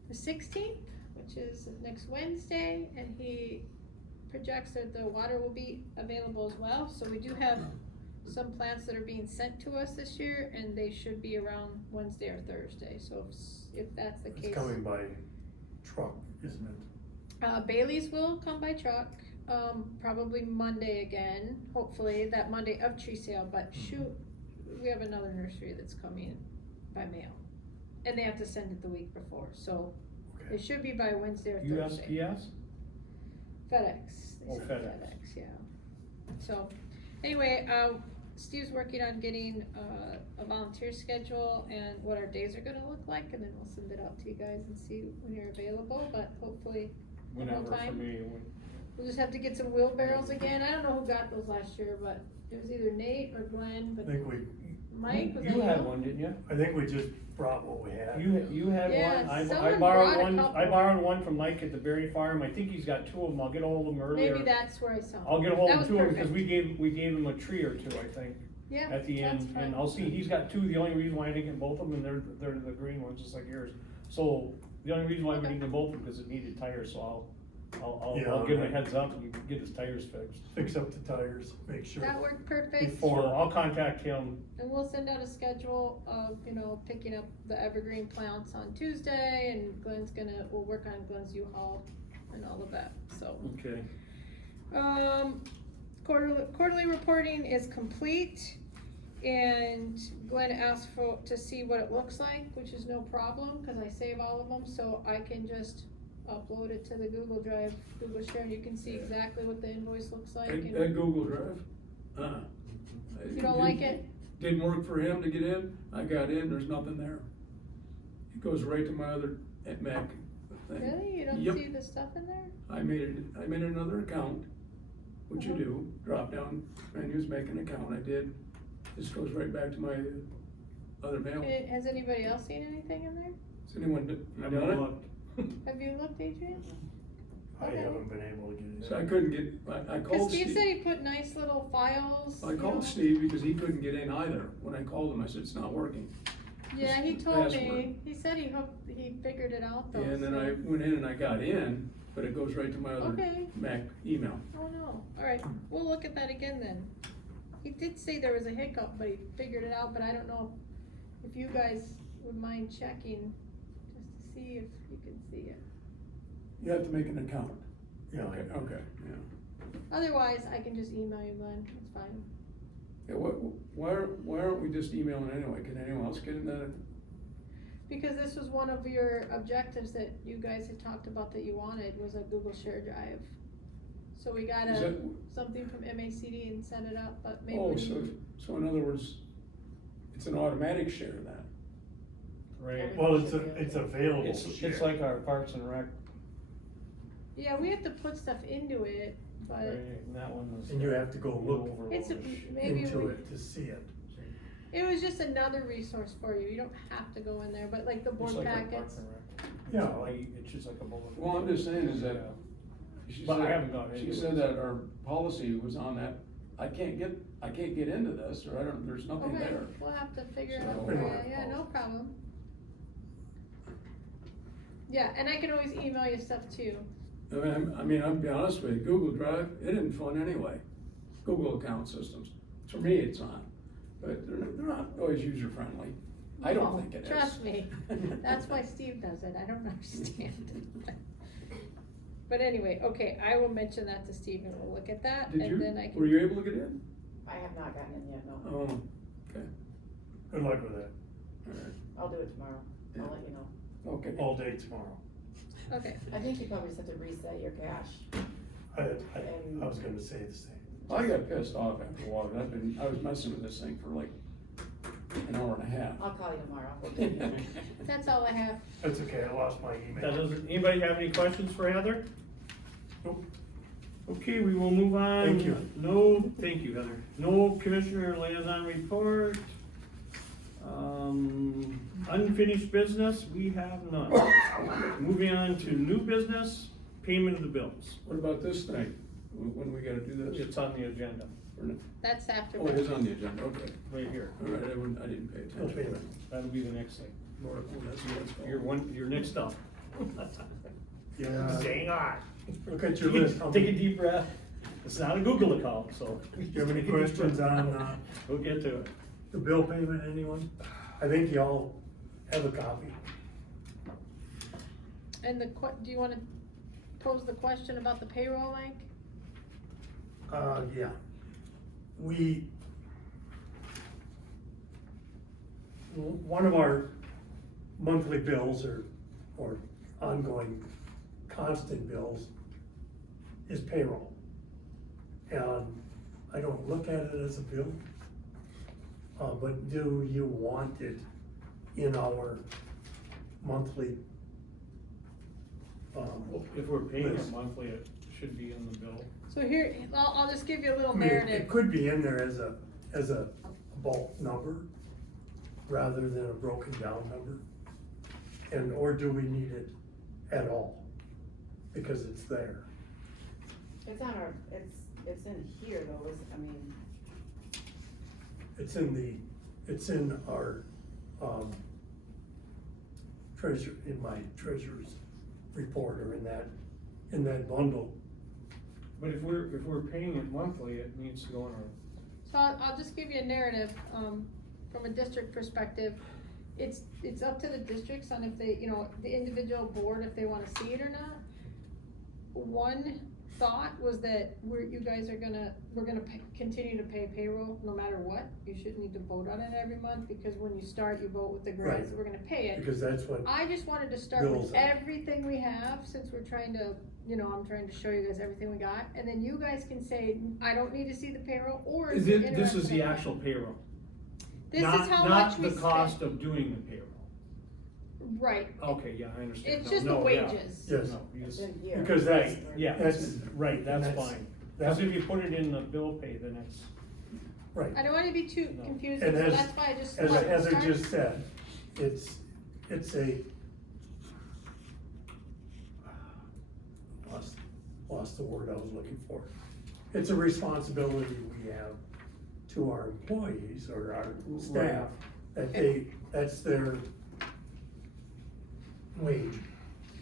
the 16th, which is next Wednesday, and he projects that the water will be available as well, so we do have some plants that are being sent to us this year, and they should be around Wednesday or Thursday, so if that's the case. It's coming by truck, isn't it? Bailey's will come by truck, probably Monday again, hopefully, that Monday of tree sale, but shoot, we have another nursery that's coming by mail. And they have to send it the week before, so Okay. it should be by Wednesday or Thursday. USPS? FedEx. They Oh, sent FedEx. Yeah. So, anyway, Steve's working on getting a volunteer schedule and what our days are gonna look like, and then we'll send it out to you guys and see when you're available, but hopefully Whenever for time? me. we'll just have to get some wheelbarrows again. I don't know who got those last year, but it was either Nate or Glenn, I but think we Mike, was that You had one, didn't you? I think we just brought what we had. You had Yeah, one, I someone borrowed brought a one, I couple. borrowed one from Mike at the Berry Farm, I think he's got two of them, I'll get ahold of them earlier. Maybe that's where I saw them. I'll get ahold That of was two of them, cause perfect. we gave him a tree or two, I think, Yeah, at the that's end, fine. and I'll see, he's got two, the only reason why I didn't get both of them, and they're the green ones, just like yours. So, the only reason why we Okay. didn't get both of them, cause it needed tires, so I'll Yeah, give him a right. heads up and get his tires fixed. Fix up the tires, make sure. That worked perfect. Before- So I'll contact him, And we'll send out a schedule of, picking up the evergreen plants on Tuesday, and we'll work on Glenn's U-Haul and all of that, so. okay. Quarterly reporting is complete, and Glenn asked to see what it looks like, which is no problem, cause I save all of them, so I can just upload it to the Google Drive, Google Share, and you can see exactly what the invoice looks like. and- At Google Drive. You don't like it? Didn't work for him to get in, I got in, there's nothing there. It goes right to my other Mac thing. Really? You don't Yep. see the stuff in there? I made another account, which you do, drop down menus, make an account, I did. This goes right back to my other mail. Has anybody else seen anything in there? Has anyone you I done it? looked. Have you looked, Adrian? I Okay. haven't been able to get it. So I couldn't get, I Cause called Steve Steve. said he put nice little files. I you know. called Steve because he couldn't get in either. When I called him, I said, it's not working. Yeah, he Just told password. me, he said he figured it out though. And then so- I went in and I got in, but it goes right to my other Okay. Mac email. Oh no, alright, we'll look at that again then. He did say there was a hiccup, but he figured it out, but I don't know if you guys would mind checking, just to see if you can see it. You have to make an account. Yeah, Okay, yeah. Otherwise, I can just email you, Glenn, it's fine. Yeah, why aren't we just emailing anyway? Can anyone else get in that? Because this was one of your objectives that you guys had talked about that you wanted, was a Google Share Drive. So we got Is that- something from MACD and set it up, but maybe. Oh, we- so in other words, it's an automatic share then? Right. well, it's available. It's like our Parks and Rec, Yeah, we have to put stuff into it, right, but and that one was. And you have to go look it's, overloaded. maybe into we, it to see it. it was just another resource for you, you don't have to go in there, but like the board It's like our packets. Parks and Rec. Yeah. Like, it's just like a bullet. Well, I'm just saying is that. Yeah. She But I said- haven't gone into She it. said that our policy was on that. I can't get into this, or there's nothing Okay, there. we'll have to figure it So- out for you, yeah, no problem. Yeah, and I can always email you stuff too. I mean, I'll be honest with you, Google Drive, it isn't fun anyway. Google account systems, for me, it's on, but they're not always user-friendly. I don't No, think it is. Trust me, that's why Steve does it, I don't understand. But anyway, okay, I will mention that to Steve and we'll look at that, Did and then I you, can. were you able to get in? I have not gotten in yet, no. Oh, okay, Good luck with that, alright, I'll do it tomorrow. Yeah. I'll let you know. okay. all day tomorrow. Okay, I think you probably just have to reset your cache. I was gonna say the same. I got pissed off after a while, I was messing with this thing for like an hour and a half. I'll call you tomorrow. that's all I have. That's okay, I lost my That email. doesn't, anybody have any questions for Heather? Nope. Okay, we will move on. Thank you. No, thank you, Heather. No commissioner liaison report. Unfinished business, we have none. Moving on to new business, payment of the bills. What about this thing? When we gotta do this? It's on the agenda, Or no? That's after. Oh, it is on the agenda, okay. right here. Alright, I didn't pay attention. Okay. That'll be the next thing. More- oh, that's what it's called. You're next up. Yeah. Hang on. Look at your list. Take a deep breath. It's not a Google account, so. Do you have any questions on, We'll get to it. the bill payment, anyone? I think y'all have a copy. And do you wanna pose the question about the payroll link? Yeah. One of our monthly bills or ongoing constant bills is payroll. And I don't look at it as a bill. But do you want it in our monthly? If we're paying it list? monthly, it should be in the bill. So here, I'll just give you a little I mean, it narrative. could be in there as a bulk number rather than a broken down number. Or do we need it at all? Because it's there. It's on our, it's in here though, I mean, It's in our, in my treasurer's report or in that bundle. But if we're paying it monthly, it needs to go in our. So I'll just give you a narrative, from a district perspective. It's up to the districts on if they, the individual board, if they wanna see it or not. One thought was that you guys are we're gonna continue to pay payroll no matter what. You shouldn't need to vote on it every month, because when you start, you vote with the grants, Right. we're gonna pay it. Because that's what, I just wanted to start Bills with are- everything we have, since we're trying to, I'm trying to show you guys everything we got, and then you guys can say, I don't need to see the payroll, or if you're This is interested the in- actual payroll. This Not- is how much we Not the cost spent. of doing the payroll. Right, Okay, yeah, I understand. it's No, just the no, yeah. wages. yes, No, you It's just- in here. because that's, Yeah, that's, right, that's that's- fine. that's, Cause if you put it in the bill pay, then it's, right. I don't wanna be too No. confusing, And so as- that's why I just As, wanted to as I start. just said, it's a, lost the word I was looking for. It's a responsibility we have to our employees or our staff, that that's their wage.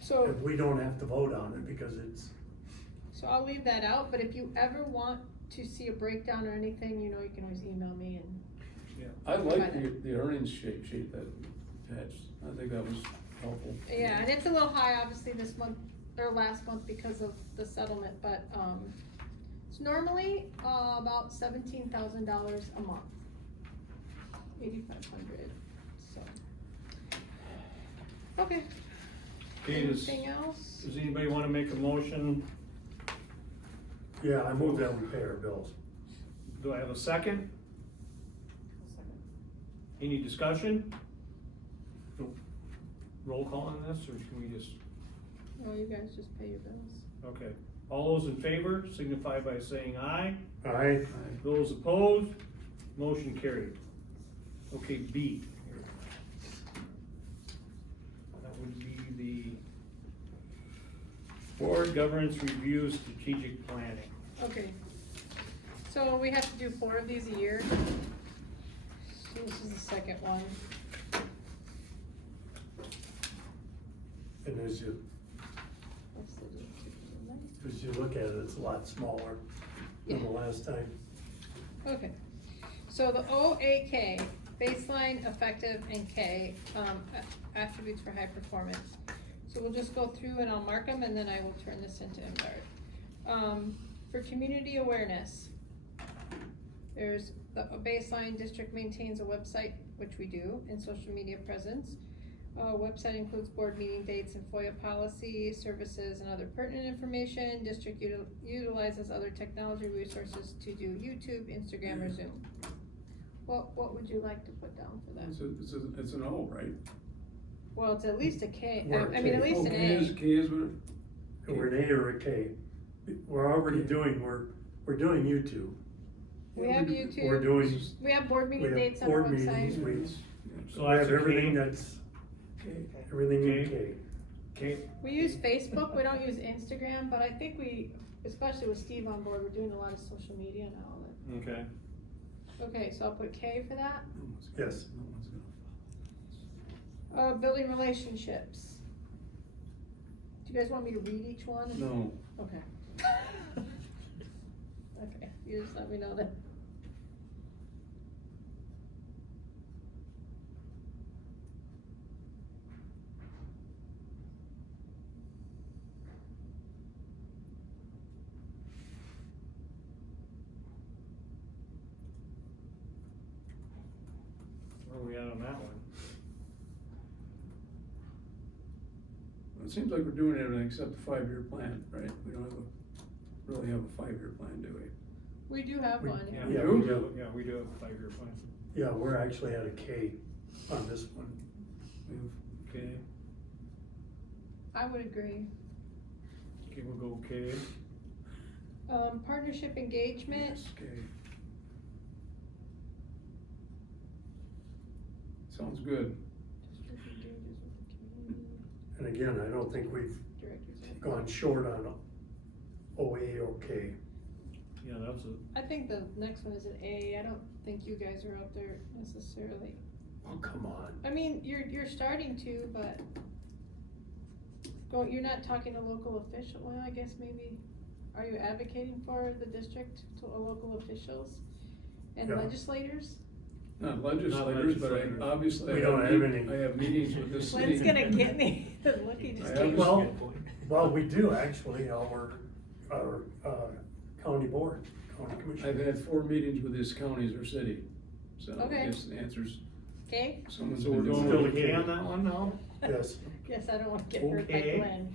So, And we don't have to vote on it because it's, so I'll leave that out, but if you ever want to see a breakdown or anything, you can always email me and, I like the earnings sheet that attached, I think that was helpful. yeah, and it's a little high, obviously, this month, or last month because of the settlement, but, it's normally, about $17,000 a month. 8,500, so. Okay, okay, anything else? does anybody wanna make a motion? yeah, I move that we pay our bills. Do I have a second? A second. Any discussion? Roll call on this, or can we just, Oh, you guys just pay your bills. okay. All those in favor signify by saying aye. Aye, Those opposed, motion carried. Okay, B. That would be the Board Governance Review Strategic Planning. Okay, so we have to do 4 of these a year. So this is the second one. and as you What's the date? As you look at it, it's a lot smaller than the last time. Okay, so the OAK, baseline, effective, and K, attributes for high performance. So we'll just go through and I'll mark them, and then I will turn this into MGuard. For community awareness, there's a baseline. District maintains a website, which we do, and social media presence. Website includes board meeting dates and FOIA policy, services, and other pertinent information. District utilizes other technology resources to do YouTube, Instagram, or Zoom. What would you like to put down for that? It's an O, right? Well, it's at least a K, We're I mean, at K. least an K A. is what? We're an A or a K. We're already doing, we're doing YouTube. We have We're YouTube, doing, we have board we meeting have dates on our board meetings, website. we So have that's a everything K. that's, everything in K. Okay, We use Facebook, we don't use Instagram, but I think especially with Steve on board, we're doing a lot of social media now. okay. Okay, so I'll put K for that. Yes. Building relationships. Do you guys want me to read each one? No, Okay. Okay, you just let me know that. Where are we at on that one? it seems like we're doing everything except the 5-year plan, right? We don't really have a 5-year plan, do we? We do have We- one. Yeah, Yeah, we we do, yeah, we do have a 5-year plan. Yeah, we're actually at a K on this one. Okay, I would agree. okay, we'll go K. Partnership engagement, Yes, K. Sounds good. And again, I don't think we've gone short on OA or K. Yeah, that's a, I think the next one is an A. I don't think you guys are up there necessarily. Oh, come on. I mean, you're starting to, but you're not talking to local official, well, I guess maybe, are you advocating for the district to local officials and Yeah. legislators? Not legislators, but legislators. obviously We I don't have, have any. I have meetings with this city. Lynn's gonna get me, look, he just I gave me. have- Well, we do actually, our, county board, county commission. I've had 4 meetings with this counties or city, so I Okay. guess the answer's, Okay, someone's So been we're doing going it. with a K on that one now? Yes, guess I don't wanna get hurt by Okay. Glenn.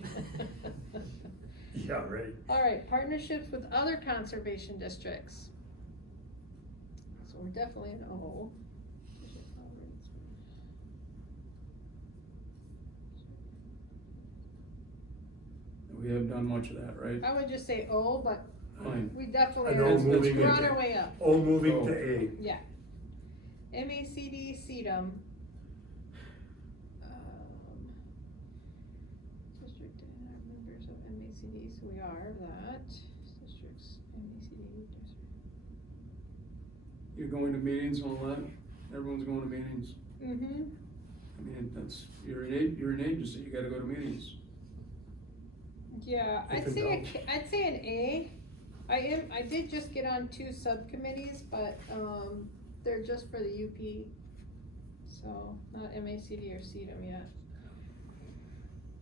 yeah, right. Alright, partnerships with other conservation districts. So we're definitely an O. We haven't done much of that, right? I would just say O, but Fine. we definitely I know, are, moving we're on into- our way up. Oh, moving Oh. to A. Yeah. MACD, CEDM. District and our members of MACD, so we are that, districts, MACD, district. You're going to meetings and all that? Everyone's going to meetings. Mm-hmm, I mean, you're an agency, you gotta go to meetings. yeah, You I'd can say, vouch. I'd say an A. I did just get on 2 subcommittees, but, they're just for the UP, so not MACD or CEDM yet.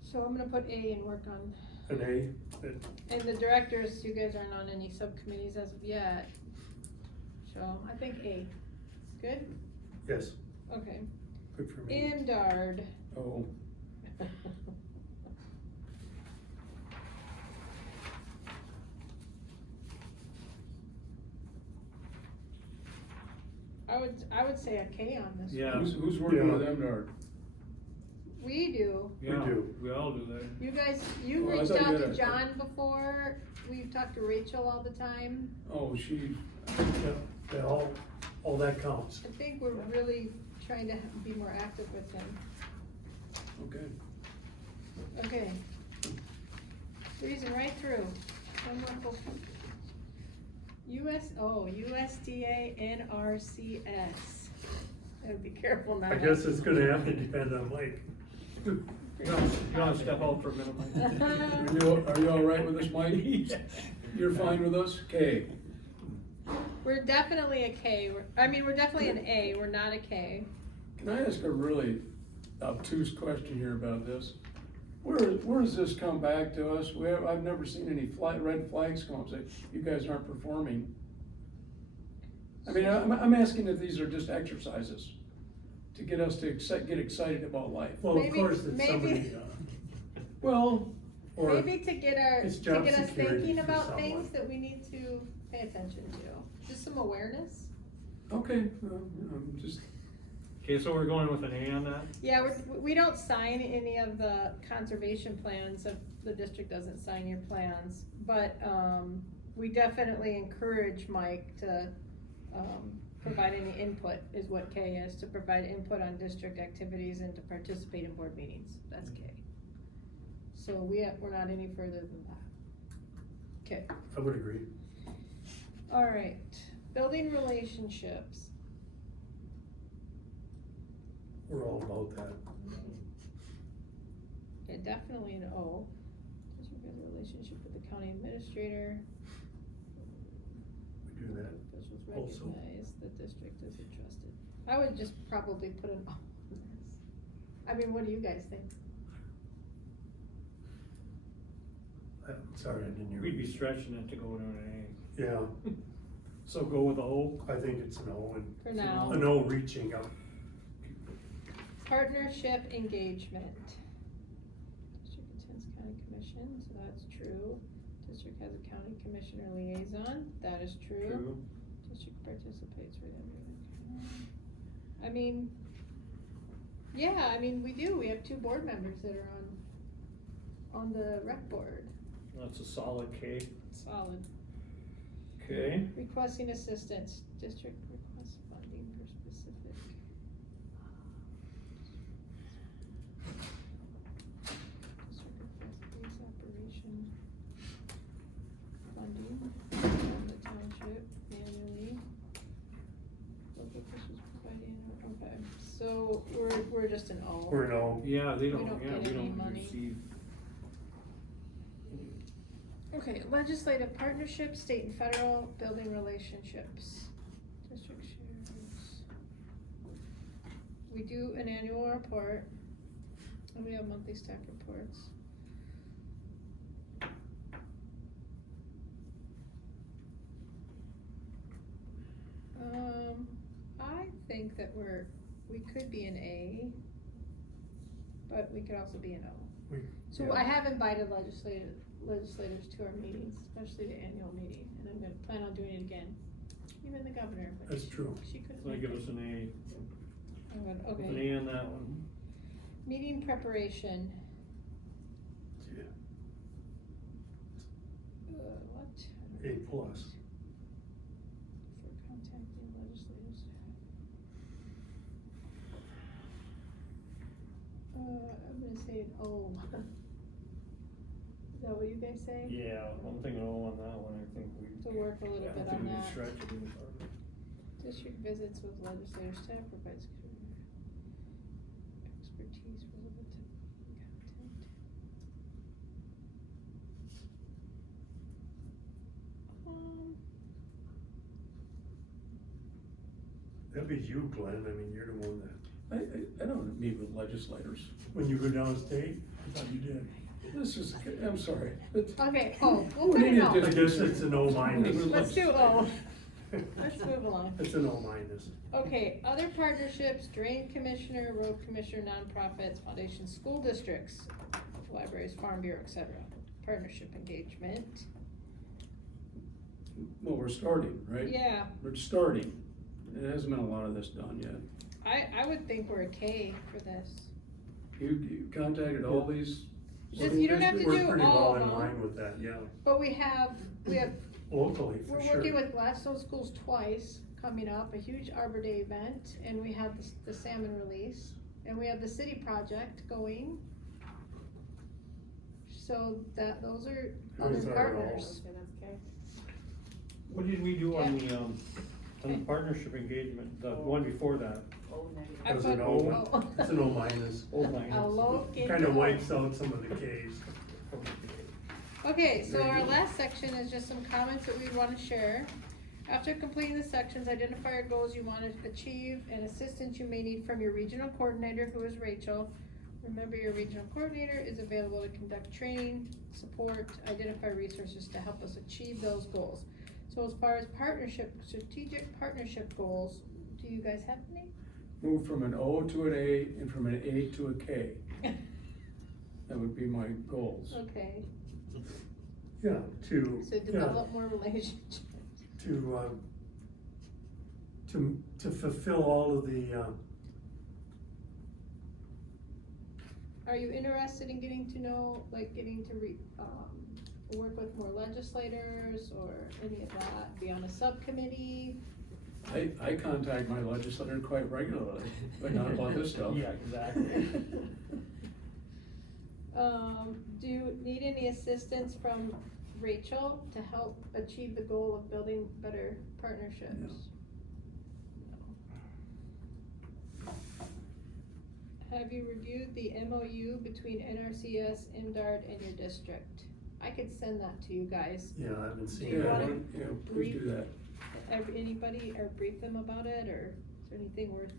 So I'm gonna put A and work on. An A, it- And the directors, you guys aren't on any subcommittees as of yet. So I think A. Good? yes, Okay. good for me. Andard. Oh, I would say a K on this. Yeah. who's working with Yeah. MDR? We do. Yeah, do. we all do that. You guys, you Well, I reached thought you out had to a- John before. We've talked to Rachel all the time. Oh, she, Yeah, all that counts. I think we're really trying to be more active with him. okay. Okay. Breezing right through. One more full. USDA NRCS. Gotta be careful now. I guess it's gonna have to depend on Mike. You wanna step out for a minute, Mike? Are you all right with this, Mike? You're fine with us? Okay. We're definitely a K. We're definitely an A. We're not a K. Can I ask a really obtuse question here about this? Where does this come back to us? I've never seen any red flags come up, say, you guys aren't performing. I mean, I'm asking if these are just exercises to get us to get excited about life. Well, of Maybe- course, it's maybe- somebody, Well, or, Maybe to get it's to job get us security thinking for about someone. things that we need to pay attention to. Just some awareness. okay, I'm just, Okay, so we're going with an A on that? Yeah, we don't sign any of the conservation plans if the district doesn't sign your plans, but, we definitely encourage Mike to, provide any input, is what K is, to provide input on district activities and to participate in board meetings, that's K. So we're not any further than that. Okay, I would agree. alright, building relationships. We're all about that. Yeah, definitely an O. District has a relationship with the county administrator. We do that. Officials also. recognize the district as a trusted. I would just probably put an O on this. I mean, what do you guys think? I'm sorry, I didn't hear. We'd what be you said. stretching it to go to an Yeah, A. So go with a O? I think it's an O and For now, an O reaching out. partnership engagement. District attends county commission, so that's true. District has a county commissioner liaison, that is true. District participates for them. I mean, yeah, I mean, we do, we have 2 board members that are on the rec board, That's a solid K. solid. Okay. Requesting assistance, district requests funding for specific. District requests police operation funding from the township annually. Local officials providing, okay, so we're just an O. We're an O. Yeah, they We don't, don't yeah, get we any don't money. receive. Okay, legislative partnerships, state and federal, building relationships, district shares. We do an annual report, and we have monthly staff reports. think that we could be an A, but we could also be an O. So I have invited legislators to our meetings, especially the annual meeting, and I'm gonna plan on doing it again. Even the governor, but That's true. she couldn't So make give it. us an A, I'm going, with an okay, A on that one. meeting preparation. What? A plus. For contacting legislators. I'm gonna say an O. Is that what you guys say? Yeah, I'm thinking O on that one, I think we. To work a little I don't bit think on we can that. stretch it any further. District visits with legislators, staff provides expertise relevant to content. That'd be you, Glenn, I mean, you're the one that, I don't meet with legislators. when you go downstate, I thought you did. This is, I'm sorry, but Okay, oh, we'll We put need an to I O. guess it's an O minus. Let's do O. Let's move along. It's an O minus. Okay, other partnerships, drain commissioner, road commissioner, nonprofits, foundations, school districts, libraries, farm bureau, etc. Partnership engagement. well, we're starting, right? Yeah, We're starting. It hasn't been a lot of this done yet. I would think we're a K for this. You contacted all these? Just, you don't have to We're do pretty all well of in them. line with that, yeah, But we have, locally, for we're sure. working with Gladstone Schools twice coming up, a huge Arbor Day event, and we have the salmon release, and we have the city project going. So those are other Those are all- partners. Okay, that's okay. What did we do on the, on Okay. the partnership engagement, the one before that? Oh, negative. I It's put an O, O. it's an O minus. Oh, minus. A low K. Kinda wipes out some of the Ks. Okay, so Very our good. last section is just some comments that we wanna share. After completing the sections, identify your goals you wanna achieve and assistance you may need from your regional coordinator, who is Rachel. Remember, your regional coordinator is available to conduct training, support, identify resources to help us achieve those goals. So as far as strategic partnership goals, do you guys have any? Move from an O to an A and from an A to a K. That would be my goals. Okay, Yeah, so develop more relationships. to fulfill all of the, Are you interested in getting to know, like getting to work with more legislators or any of that, be on a subcommittee? I contact my legislator quite regularly, but not about this stuff. Yeah, exactly. Do you need any assistance from Rachel to help achieve the goal of building better partnerships? No. Have you reviewed the MOU between NRCS, MDART, and your district? I could send that to you guys. yeah, I haven't seen you Yeah, wanna that. yeah, please do that. Anybody, or brief them about it, or is there anything worth?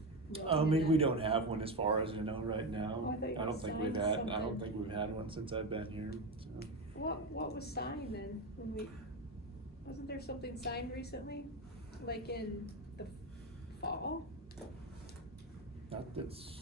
I mean, we don't have one as far as I know right now. Oh, I thought you I don't think we've signed had, I something. don't think we've had one since I've been here, so. What was signed then, wasn't there something signed recently, like in the fall? Not that's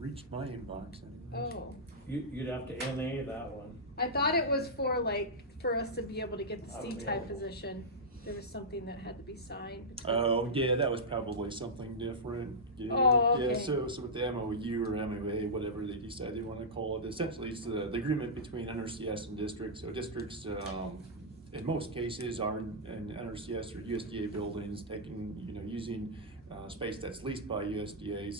reached my inbox anyways. Oh, You'd have to NA that one. I thought it was for us to be able to get the C-type Available. position, there was something that had to be signed between. Oh, yeah, that was probably something different. Yeah, Oh, yeah. okay. So with the MOU or MOA, whatever they decide they want to call it, essentially it's the agreement between NRCS and districts. So districts, in most cases, are in NRCS or USDA buildings, taking, using space that's leased by USDA.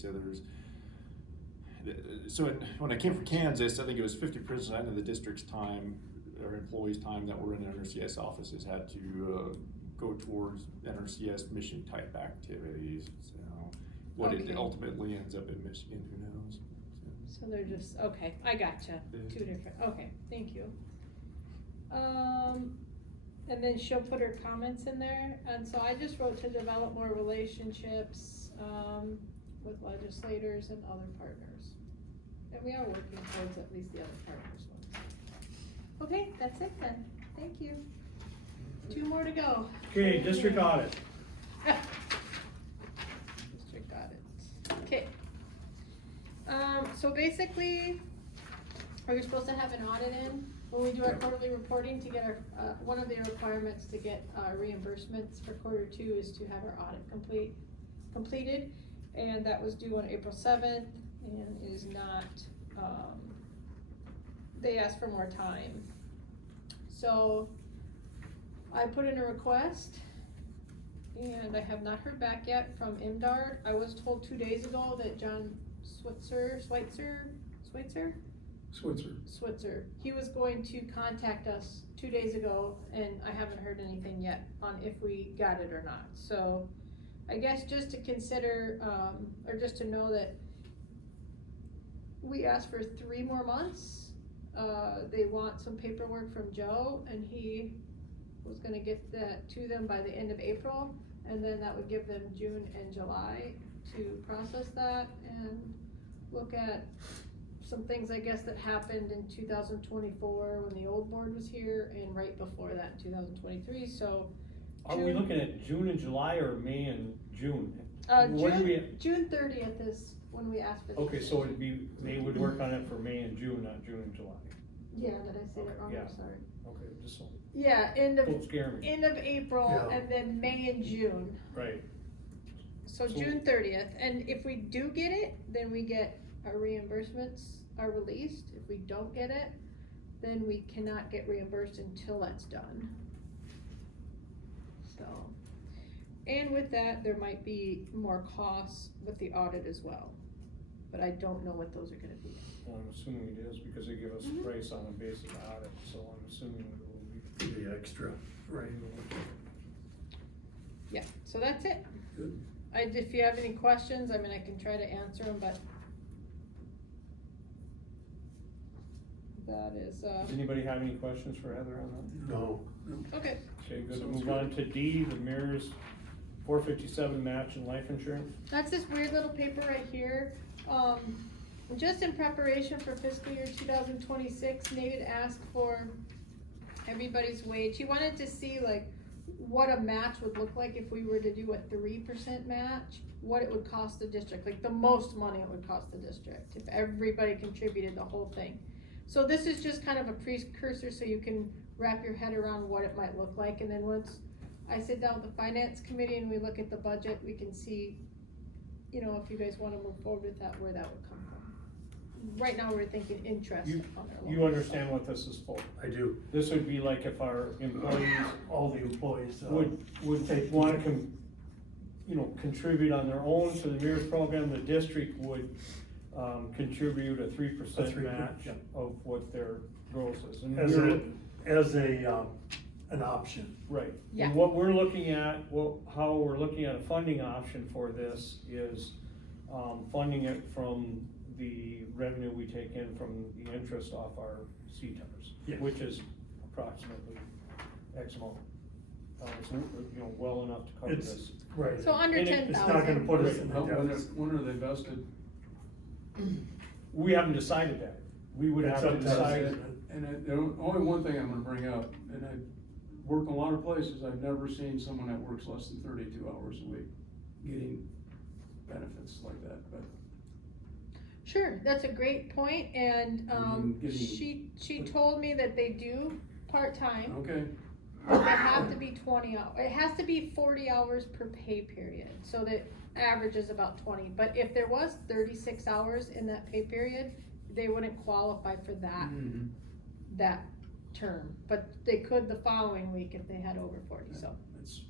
So when I came from Kansas, I think it was 50% of the district's time or employees' time that were in NRCS offices had to go towards NRCS mission type activities. So what Okay. it ultimately ends up in Michigan, who knows? So they're just, okay, I gotcha, Yeah. two different, okay, thank you. And then she'll put her comments in there, and so I just wrote to develop more relationships, with legislators and other partners. And we are working towards at least the other partners ones. Okay, that's it then, thank you. 2 more to go. Okay, district audit. District so basically, are we supposed to have an audit in when we do our quarterly reporting to get our, one of the requirements to get reimbursements for quarter two is to have our audit completed, and that was due on April 7th, and is not, they asked for more time. So, I put in a request, and I have not heard back yet from MDART. I was told 2 days ago that John Switzer, he was going to contact us 2 days ago, and I haven't heard anything yet on if we got it or not. So, I guess just to consider, or just to know that we asked for 3 more months. They want some paperwork from Joe, and he was gonna get that to them by the end of April, and then that would give them June and July to process that and look at some things, I guess, that happened in 2024 when the old board was here, and right before that in 2023, so. Are we looking at June and July or May and June? When do June 30th is when we asked for the. Okay, so it'd be, they would work on it for May and June, not June and July. Yeah, did I say that wrong? Yeah. I'm sorry. Okay, just so, Yeah, end of don't scare me. April, Yeah. and then May and June. Right, So So- June 30th, and if we do get it, then we get our reimbursements are released. If we don't get it, then we cannot get reimbursed until that's done. So, and with that, there might be more costs with the audit as well, but I don't know what those are gonna be. well, I'm assuming it is because they give us a Mhm. price on a basic audit, so I'm assuming it will be. The extra, right. Yeah, so that's it. Good. If you have any questions, I mean, I can try to answer them, but that is, Does anybody have any questions for Heather on No, okay. that? Okay, good, Sounds move on to D, the mayor's 457 match and life insurance. That's this weird little paper right here. Just in preparation for fiscal year 2026, Nate had asked for everybody's wage. He wanted to see like what a match would look like if we were to do a 3% match, what it would cost the district, like the most money it would cost the district if everybody contributed the whole thing. So this is just kind of a precursor so you can wrap your head around what it might look like, and then once I sit down with the finance committee and we look at the budget, we can see, you know, if you guys wanna move forward with that, where that would come from. Right now, we're thinking interest on their loan. You understand what this is for? I do. This would be like if our employees All the employees. would take, wanna contribute on their own to the MERS program, the district would, contribute a 3% 3%, match yeah. of what their gross is. And As we're- an option. Right. Yeah. And what we're looking at, how we're looking at a funding option for this is, funding it from the revenue we take in from the interest off our CTARs, Yes. which is approximately X amount. It's, well enough to cover It's, this. right. So under And $10,000. It's not gonna put us in the When deficit. are they vested? We haven't decided that. We would have It's to up to us, decide. isn't it? And only one thing I'm gonna bring up, and I've worked in a lot of places, I've never seen someone that works less than 32 hours a week getting benefits like that, but. Sure, that's a great point, and, Getting- she told me that they do part-time, Okay, but they have to be 20 hours, it has to be 40 hours per pay period, so that average is about 20, but if there was 36 hours in that pay period, they wouldn't qualify for that term, but they could the following week if they had over 40, so. that's.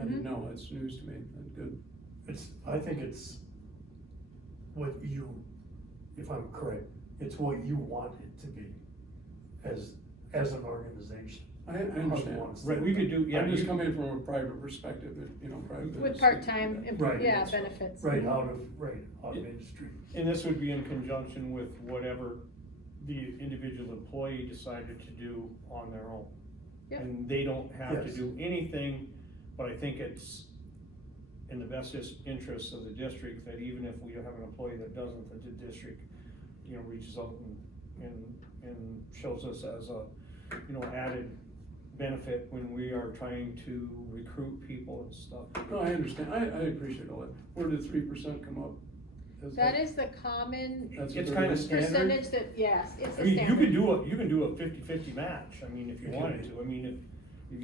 I didn't know, that's news to me, that's good. I think it's what you, if I'm correct, it's what you want it to be as an organization. I understand. Right, we could do, yeah. I'm just you- coming from a private perspective, private. With business. part-time, Right. yeah, benefits. Right, out of industry. And this would be in conjunction with whatever the individual employee decided to do on their own. Yep. And they don't have to Yes. do anything, but I think it's in the best interest of the district that even if we have an employee that doesn't, that the district, reaches out and shows us as a, added benefit when we are trying to recruit people and stuff. No, I understand, I appreciate all that. Where did 3% come up? That is the common That's what It's they're kinda doing. standard. percentage that, yes, it's I the mean, you standard. can do a 50-50 match, I mean, if you You wanted can. to, I mean, if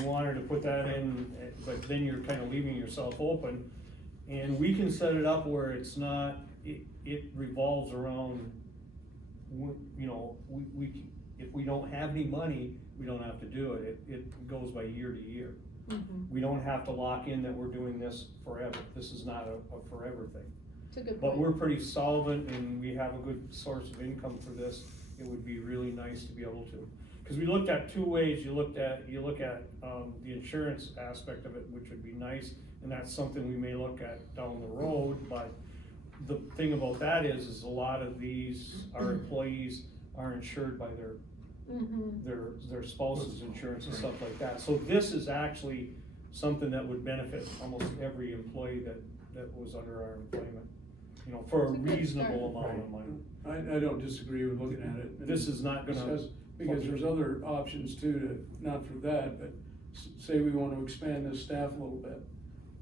you wanted to put that in, but then you're kinda leaving yourself open. And we can set it up where it's not, it revolves around, you know, if we don't have any money, we don't have to do it, it goes by year to year. Mhm. We don't have to lock in that we're doing this forever, this is not a forever thing. It's a good But point. we're pretty solvent and we have a good source of income for this, it would be really nice to be able to. Cause we looked at two ways, you look at, the insurance aspect of it, which would be nice, and that's something we may look at down the road, but the thing about that is a lot of these, our employees are insured by Mhm. their spouse's insurance and stuff like that. So this is actually something that would benefit almost every employee that was under our employment, you know, for a It's a good reasonable start. amount of money. I don't disagree with looking at it. This is not gonna. Because there's other options too, not through that, but say we wanna expand this staff a little bit,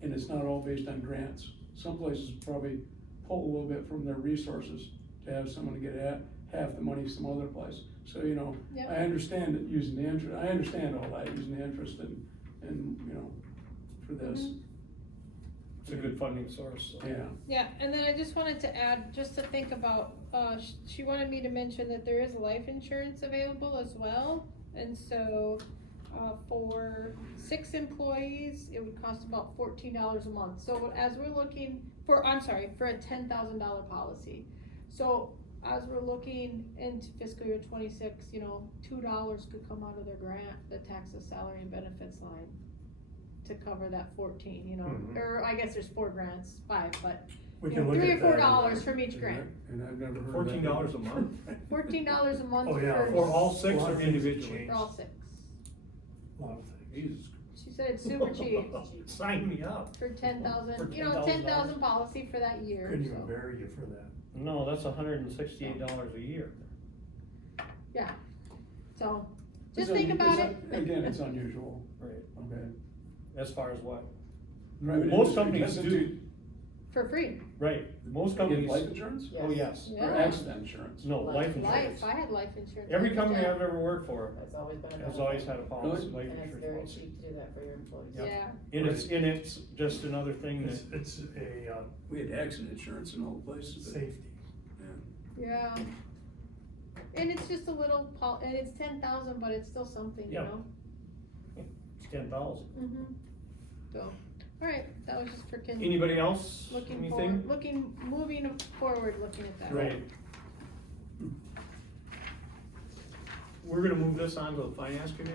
and it's not all based on grants. Some places probably pull a little bit from their resources to have someone to get half the money some other place. So, you know, Yep. I understand that using the interest, I understand all that, using the interest and, you know, for this, Mhm. It's a good funding source, so. yeah. Yeah, and then I just wanted to add, just to think about, she wanted me to mention that there is life insurance available as well. And so, for 6 employees, it would cost about $14 a month. So as we're looking for, for a $10,000 policy. So as we're looking into fiscal year 26, you know, $2 could come out of their grant, the taxes, salary and benefits line, to cover that 14, you know, Mhm. or I guess there's 4 grants, 5, but We you can know, look $3 at or $4 that. dollars from each grant. And I've never heard of that. $14 a month? $14 a month Oh, yeah. for For all 6 Lot or of things individually? for all 6. Lot of things. Jesus. She said it's super cheap Sign me up. for 10,000, For you know, $10,000? 10,000 policy for that year, Couldn't even so, bury you for that. No, that's $168 a year. yeah. So, It's just think about it. Again, it's unusual, Right. okay? As far as what? Private Most industry companies doesn't do, For free. right, most Give companies. life insurance? Oh, yes. Or Yeah. accident insurance? No, life insurance. Life, I had life insurance. Every back in company the I've day. ever worked for That's always been a has benefit. always had a policy, Really? life And it's insurance very policy. cheap to do that for your employees. Yeah, And it's just another thing that, It's a, We had accident insurance in all places, but, safety. yeah. yeah. And it's just a little and it's 10,000, but it's still something, you Yeah. know? it's 10,000. Mm-hmm. So, alright, that was just for Anybody else, looking anything? forward, moving forward, looking at that. Right. We're gonna move this on to the finance committee?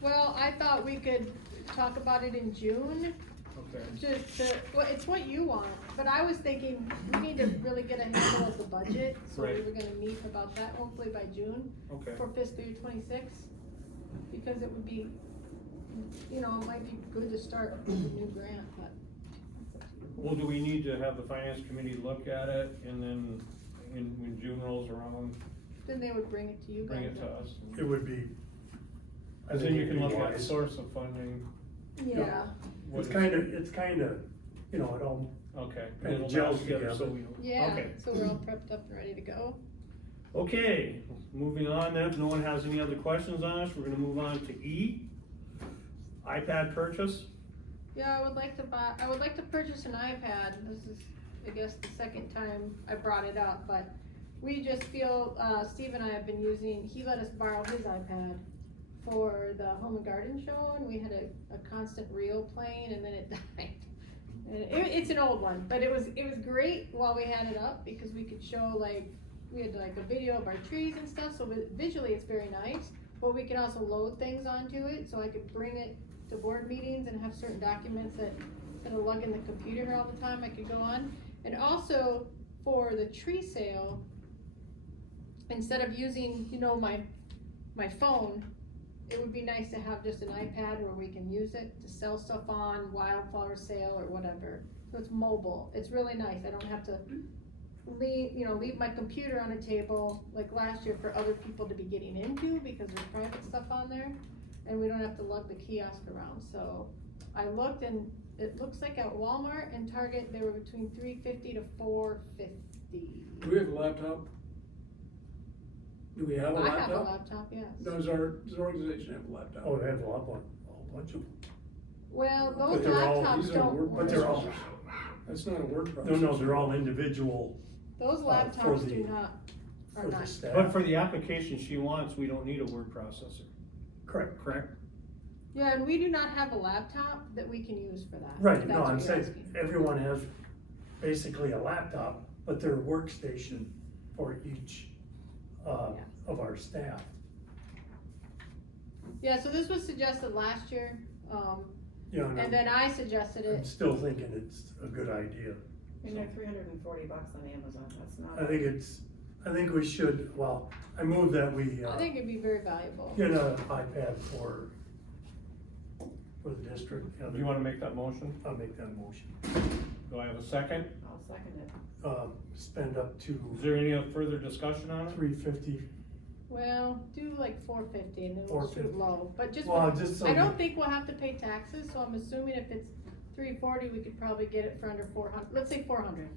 Well, I thought we could talk about it in June, Okay. well, it's what you want, but I was thinking, we need to really get a handle of the budget, so we Right. were gonna meet about that hopefully by June Okay. for fiscal year 26, because it would be, you know, it might be good to start with a new grant, but. that's up to you. Well, do we need to have the finance committee look at it and then when June rolls around, Then they would bring it to you guys. bring it to us? It would be. I Cause then think you it'd can be look at the wise. source of funding. Yeah, what It's is- kinda, you know, it all, Okay. kinda It'll gels match together, so together. we know. yeah, Okay. so we're all prepped up and ready to go. Okay, moving on then, if no one has any other questions on us, we're gonna move on to E. iPad purchase. Yeah, I would like to purchase an iPad. This is, I guess, the second time I brought it up, but we just feel, Steve and I have been he let us borrow his iPad for the Home and Garden Show, and we had a constant reel playing, and then it died. And it's an old one, but it was great while we had it up, because we could show we had a video of our trees and stuff, so visually it's very nice, but we can also load things onto it, so I could bring it to board meetings and have certain documents that are lug in the computer all the time I could go on. And also for the tree sale, instead of using, you know, my phone, it would be nice to have just an iPad where we can use it to sell stuff on, wildflower sale or whatever. So it's mobile, it's really nice, I don't have to leave my computer on a table like last year for other people to be getting into, because there's private stuff on there. And we don't have to lug the kiosk around, so I looked and it looks like at Walmart and Target, they were between $350 to $450. Do we have a laptop? Do we have a I have a laptop? laptop, yes. Does our organization have a laptop? Oh, they have a lot, a whole bunch of them. Well, But those they're all- laptops These are don't word work. But they're all, That's not a word no, processor. they're all individual Those for laptops the- do not, are for the not. staff. But for the application she wants, we don't need a word processor, Correct. correct? Yeah, and we do not have a laptop that we can use for that. if Right, that's no, what I'm you're saying, asking. everyone has basically a laptop, but their workstation for each, Yeah. of our staff. Yeah, so this was suggested last year, You know, and and then I suggested I'm it. still thinking it's a good idea. And they're $340 on Amazon, that's not. I think we should, well, I move that we, I think it'd be very valuable. get an iPad for the district. Yeah, Do you wanna make that motion? I'll make that motion. Do I have a second? I'll second it. Spend up to Is there any further discussion on it? $350. Well, do like $450 and then we'll shoot $450. low, but just, Well, just so I you- don't think we'll have to pay taxes, so I'm assuming if it's $340, we could probably get it for under 400, let's say 400.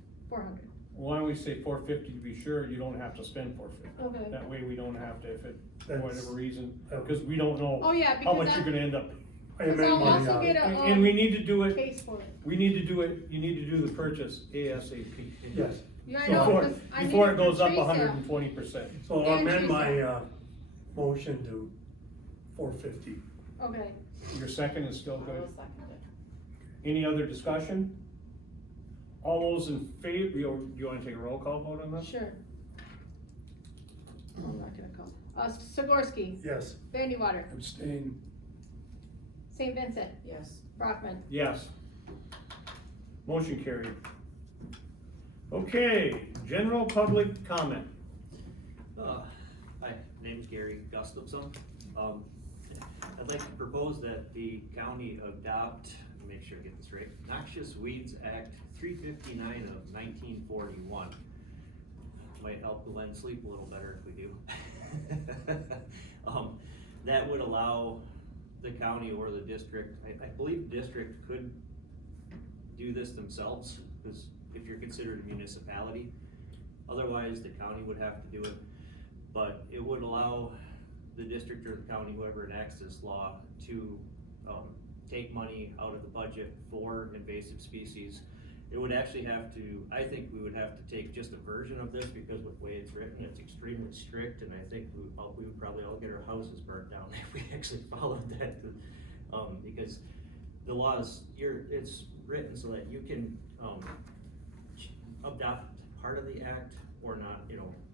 Why don't we say $450 to be sure, you don't have to spend $450. Okay. That way we don't have to, if it, for That's- whatever reason, cause we don't know Oh, yeah, how because much you're that, gonna end up. I because amend I'll my, also get And we need to do it, case for it. we need to do it, you need to do the purchase ASAP. yes. Yeah, I So know, before- because I need Before it for goes up pre-sale. 120%. So I'll And amend my, Teresa. motion to $450. Okay, Your second is still I good? will second it. Any other discussion? All those in favor, you wanna take a roll call vote on this? sure. I'm not gonna call. Sikorsky, Yes. Vandewater, Abstain. St. Vincent, Yes. Brockman. Yes. Motion carried. Okay, general public comment. Hi, name's Gary Gustafson. I'd like to propose that the county adopt, make sure I get this right, Noxious Weeds Act 359 of 1941. Might help Glenn sleep a little better if we do. That would allow the county or the district, I believe the district could do this themselves, because if you're considered a municipality, otherwise the county would have to do it. But it would allow the district or the county, whoever enacts this law, to take money out of the budget for invasive species. It would actually have to, I think we would have to take just a version of this, because with the way it's written, it's extremely strict, and I think we would probably all get our houses burnt down if we actually followed that. Because the law is, it's written so that you can adopt part of the act or not,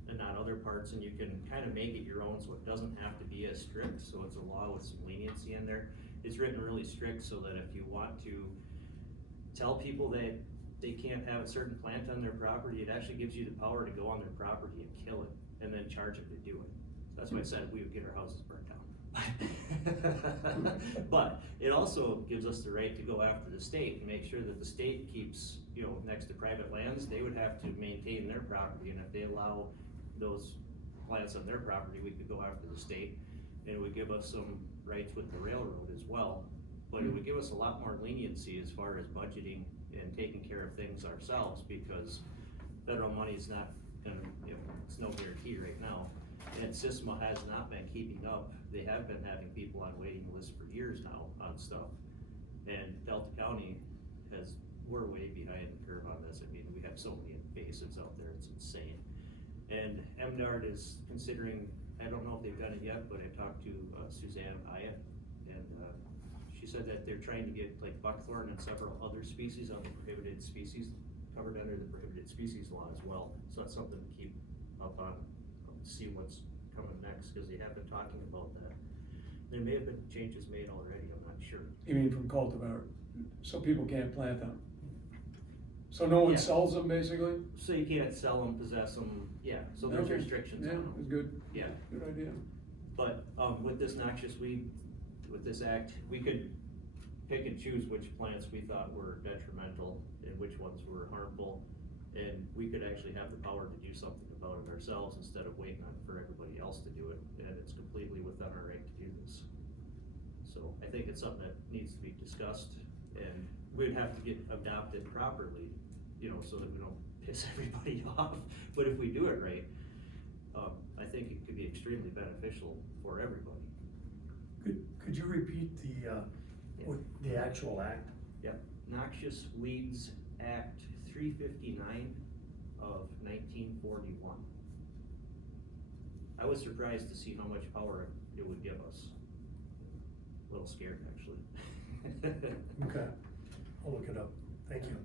and not other parts, and you can kind of make it your own, so it doesn't have to be as strict, so it's a law with some leniency in there. It's written really strict so that if you want to tell people that they can't have a certain plant on their property, it actually gives you the power to go on their property and kill it, and then charge them to do it. That's why I said we would get our houses burnt down. But it also gives us the right to go after the state and make sure that the state keeps, next to private lands, they would have to maintain their property, and if they allow those plants on their property, we could go after the state, and it would give us some rights with the railroad as well. But it would give us a lot more leniency as far as budgeting and taking care of things ourselves, because federal money is not gonna, it's no guarantee right now. And SISMA has not been keeping up. They have been having people on waiting lists for years now on stuff. And Delta County we're way behind the curve on this. I mean, we have so many invasives out there, it's insane. And MDARD is considering, I don't know if they've done it yet, but I talked to Suzanne Aya, and she said that they're trying to get like buckthorn and several other species on the prohibited species, covered under the prohibited species law as well. So that's something to keep up on, see what's coming next, because they have been talking about that. There may have been changes made already, I'm not sure. You mean from cultivar, so people can't plant them? So no one Yeah. sells them, basically? So you can't sell them, possess them, yeah, so there's Okay. restrictions Yeah, on them. that's good, Yeah, good idea. but, with this noxious weed, with this act, we could pick and choose which plants we thought were detrimental and which ones were harmful. And we could actually have the power to do something about it ourselves instead of waiting for everybody else to do it, and it's completely within our right to do this. So I think it's something that needs to be discussed, and we'd have to get adopted properly, you know, so that we don't piss everybody off. But if we do it right, I think it could be extremely beneficial for everybody. Could you repeat the actual act? Yep, Noxious Weeds Act 359 of 1941. I was surprised to see how much power it would give us. A little scared, actually. Okay, I'll look it up, thank you.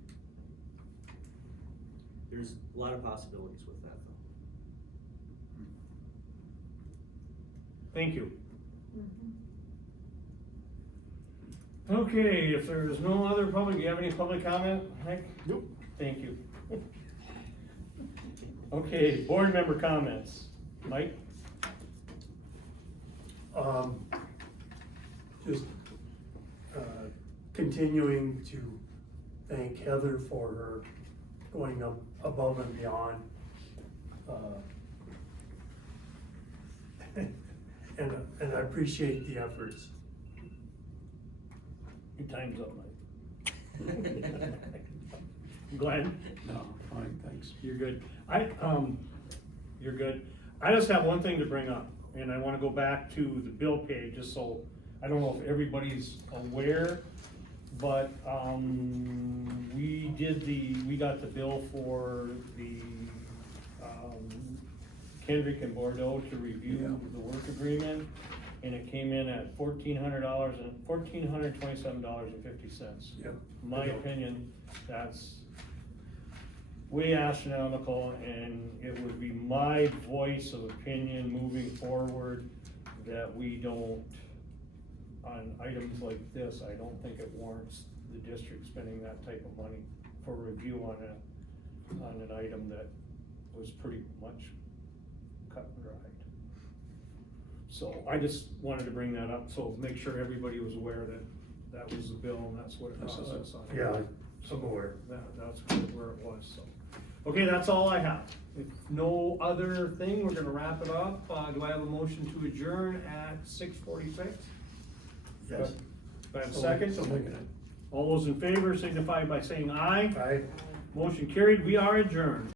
There's a lot of possibilities with that, though. Thank you. Mhm. Okay, if there's no other public, do you have any public comment, Hank? Nope. Thank you. Okay, board member comments. Mike? Just, continuing to thank Heather for her going up above and beyond. And I appreciate the efforts. Your time's up, Mike. Glenn? No, fine, thanks. You're good. You're good. I just have one thing to bring up, and I wanna go back to the bill pay, just so, I don't know if everybody's aware, but, we got the bill for the, Kendrick and Bordeaux to review the work agreement, and it came in at $1,427.50. Yep. In my opinion, that's way astronomical, and it would be my voice of opinion moving forward that we don't, on items like this, I don't think it warrants the district spending that type of money for review on an item that was pretty much cut and dried. So I just wanted to bring that up, so make sure everybody was aware that that was the bill and that's what it cost us on. Yeah, I'm aware. That's where it was, so. Okay, that's all I have. If no other thing, we're gonna wrap it up. Do I have a motion to adjourn at 6:46? Yes. Do I have a second? So making it. All those in favor signify by saying aye. Aye. Motion carried, we are adjourned.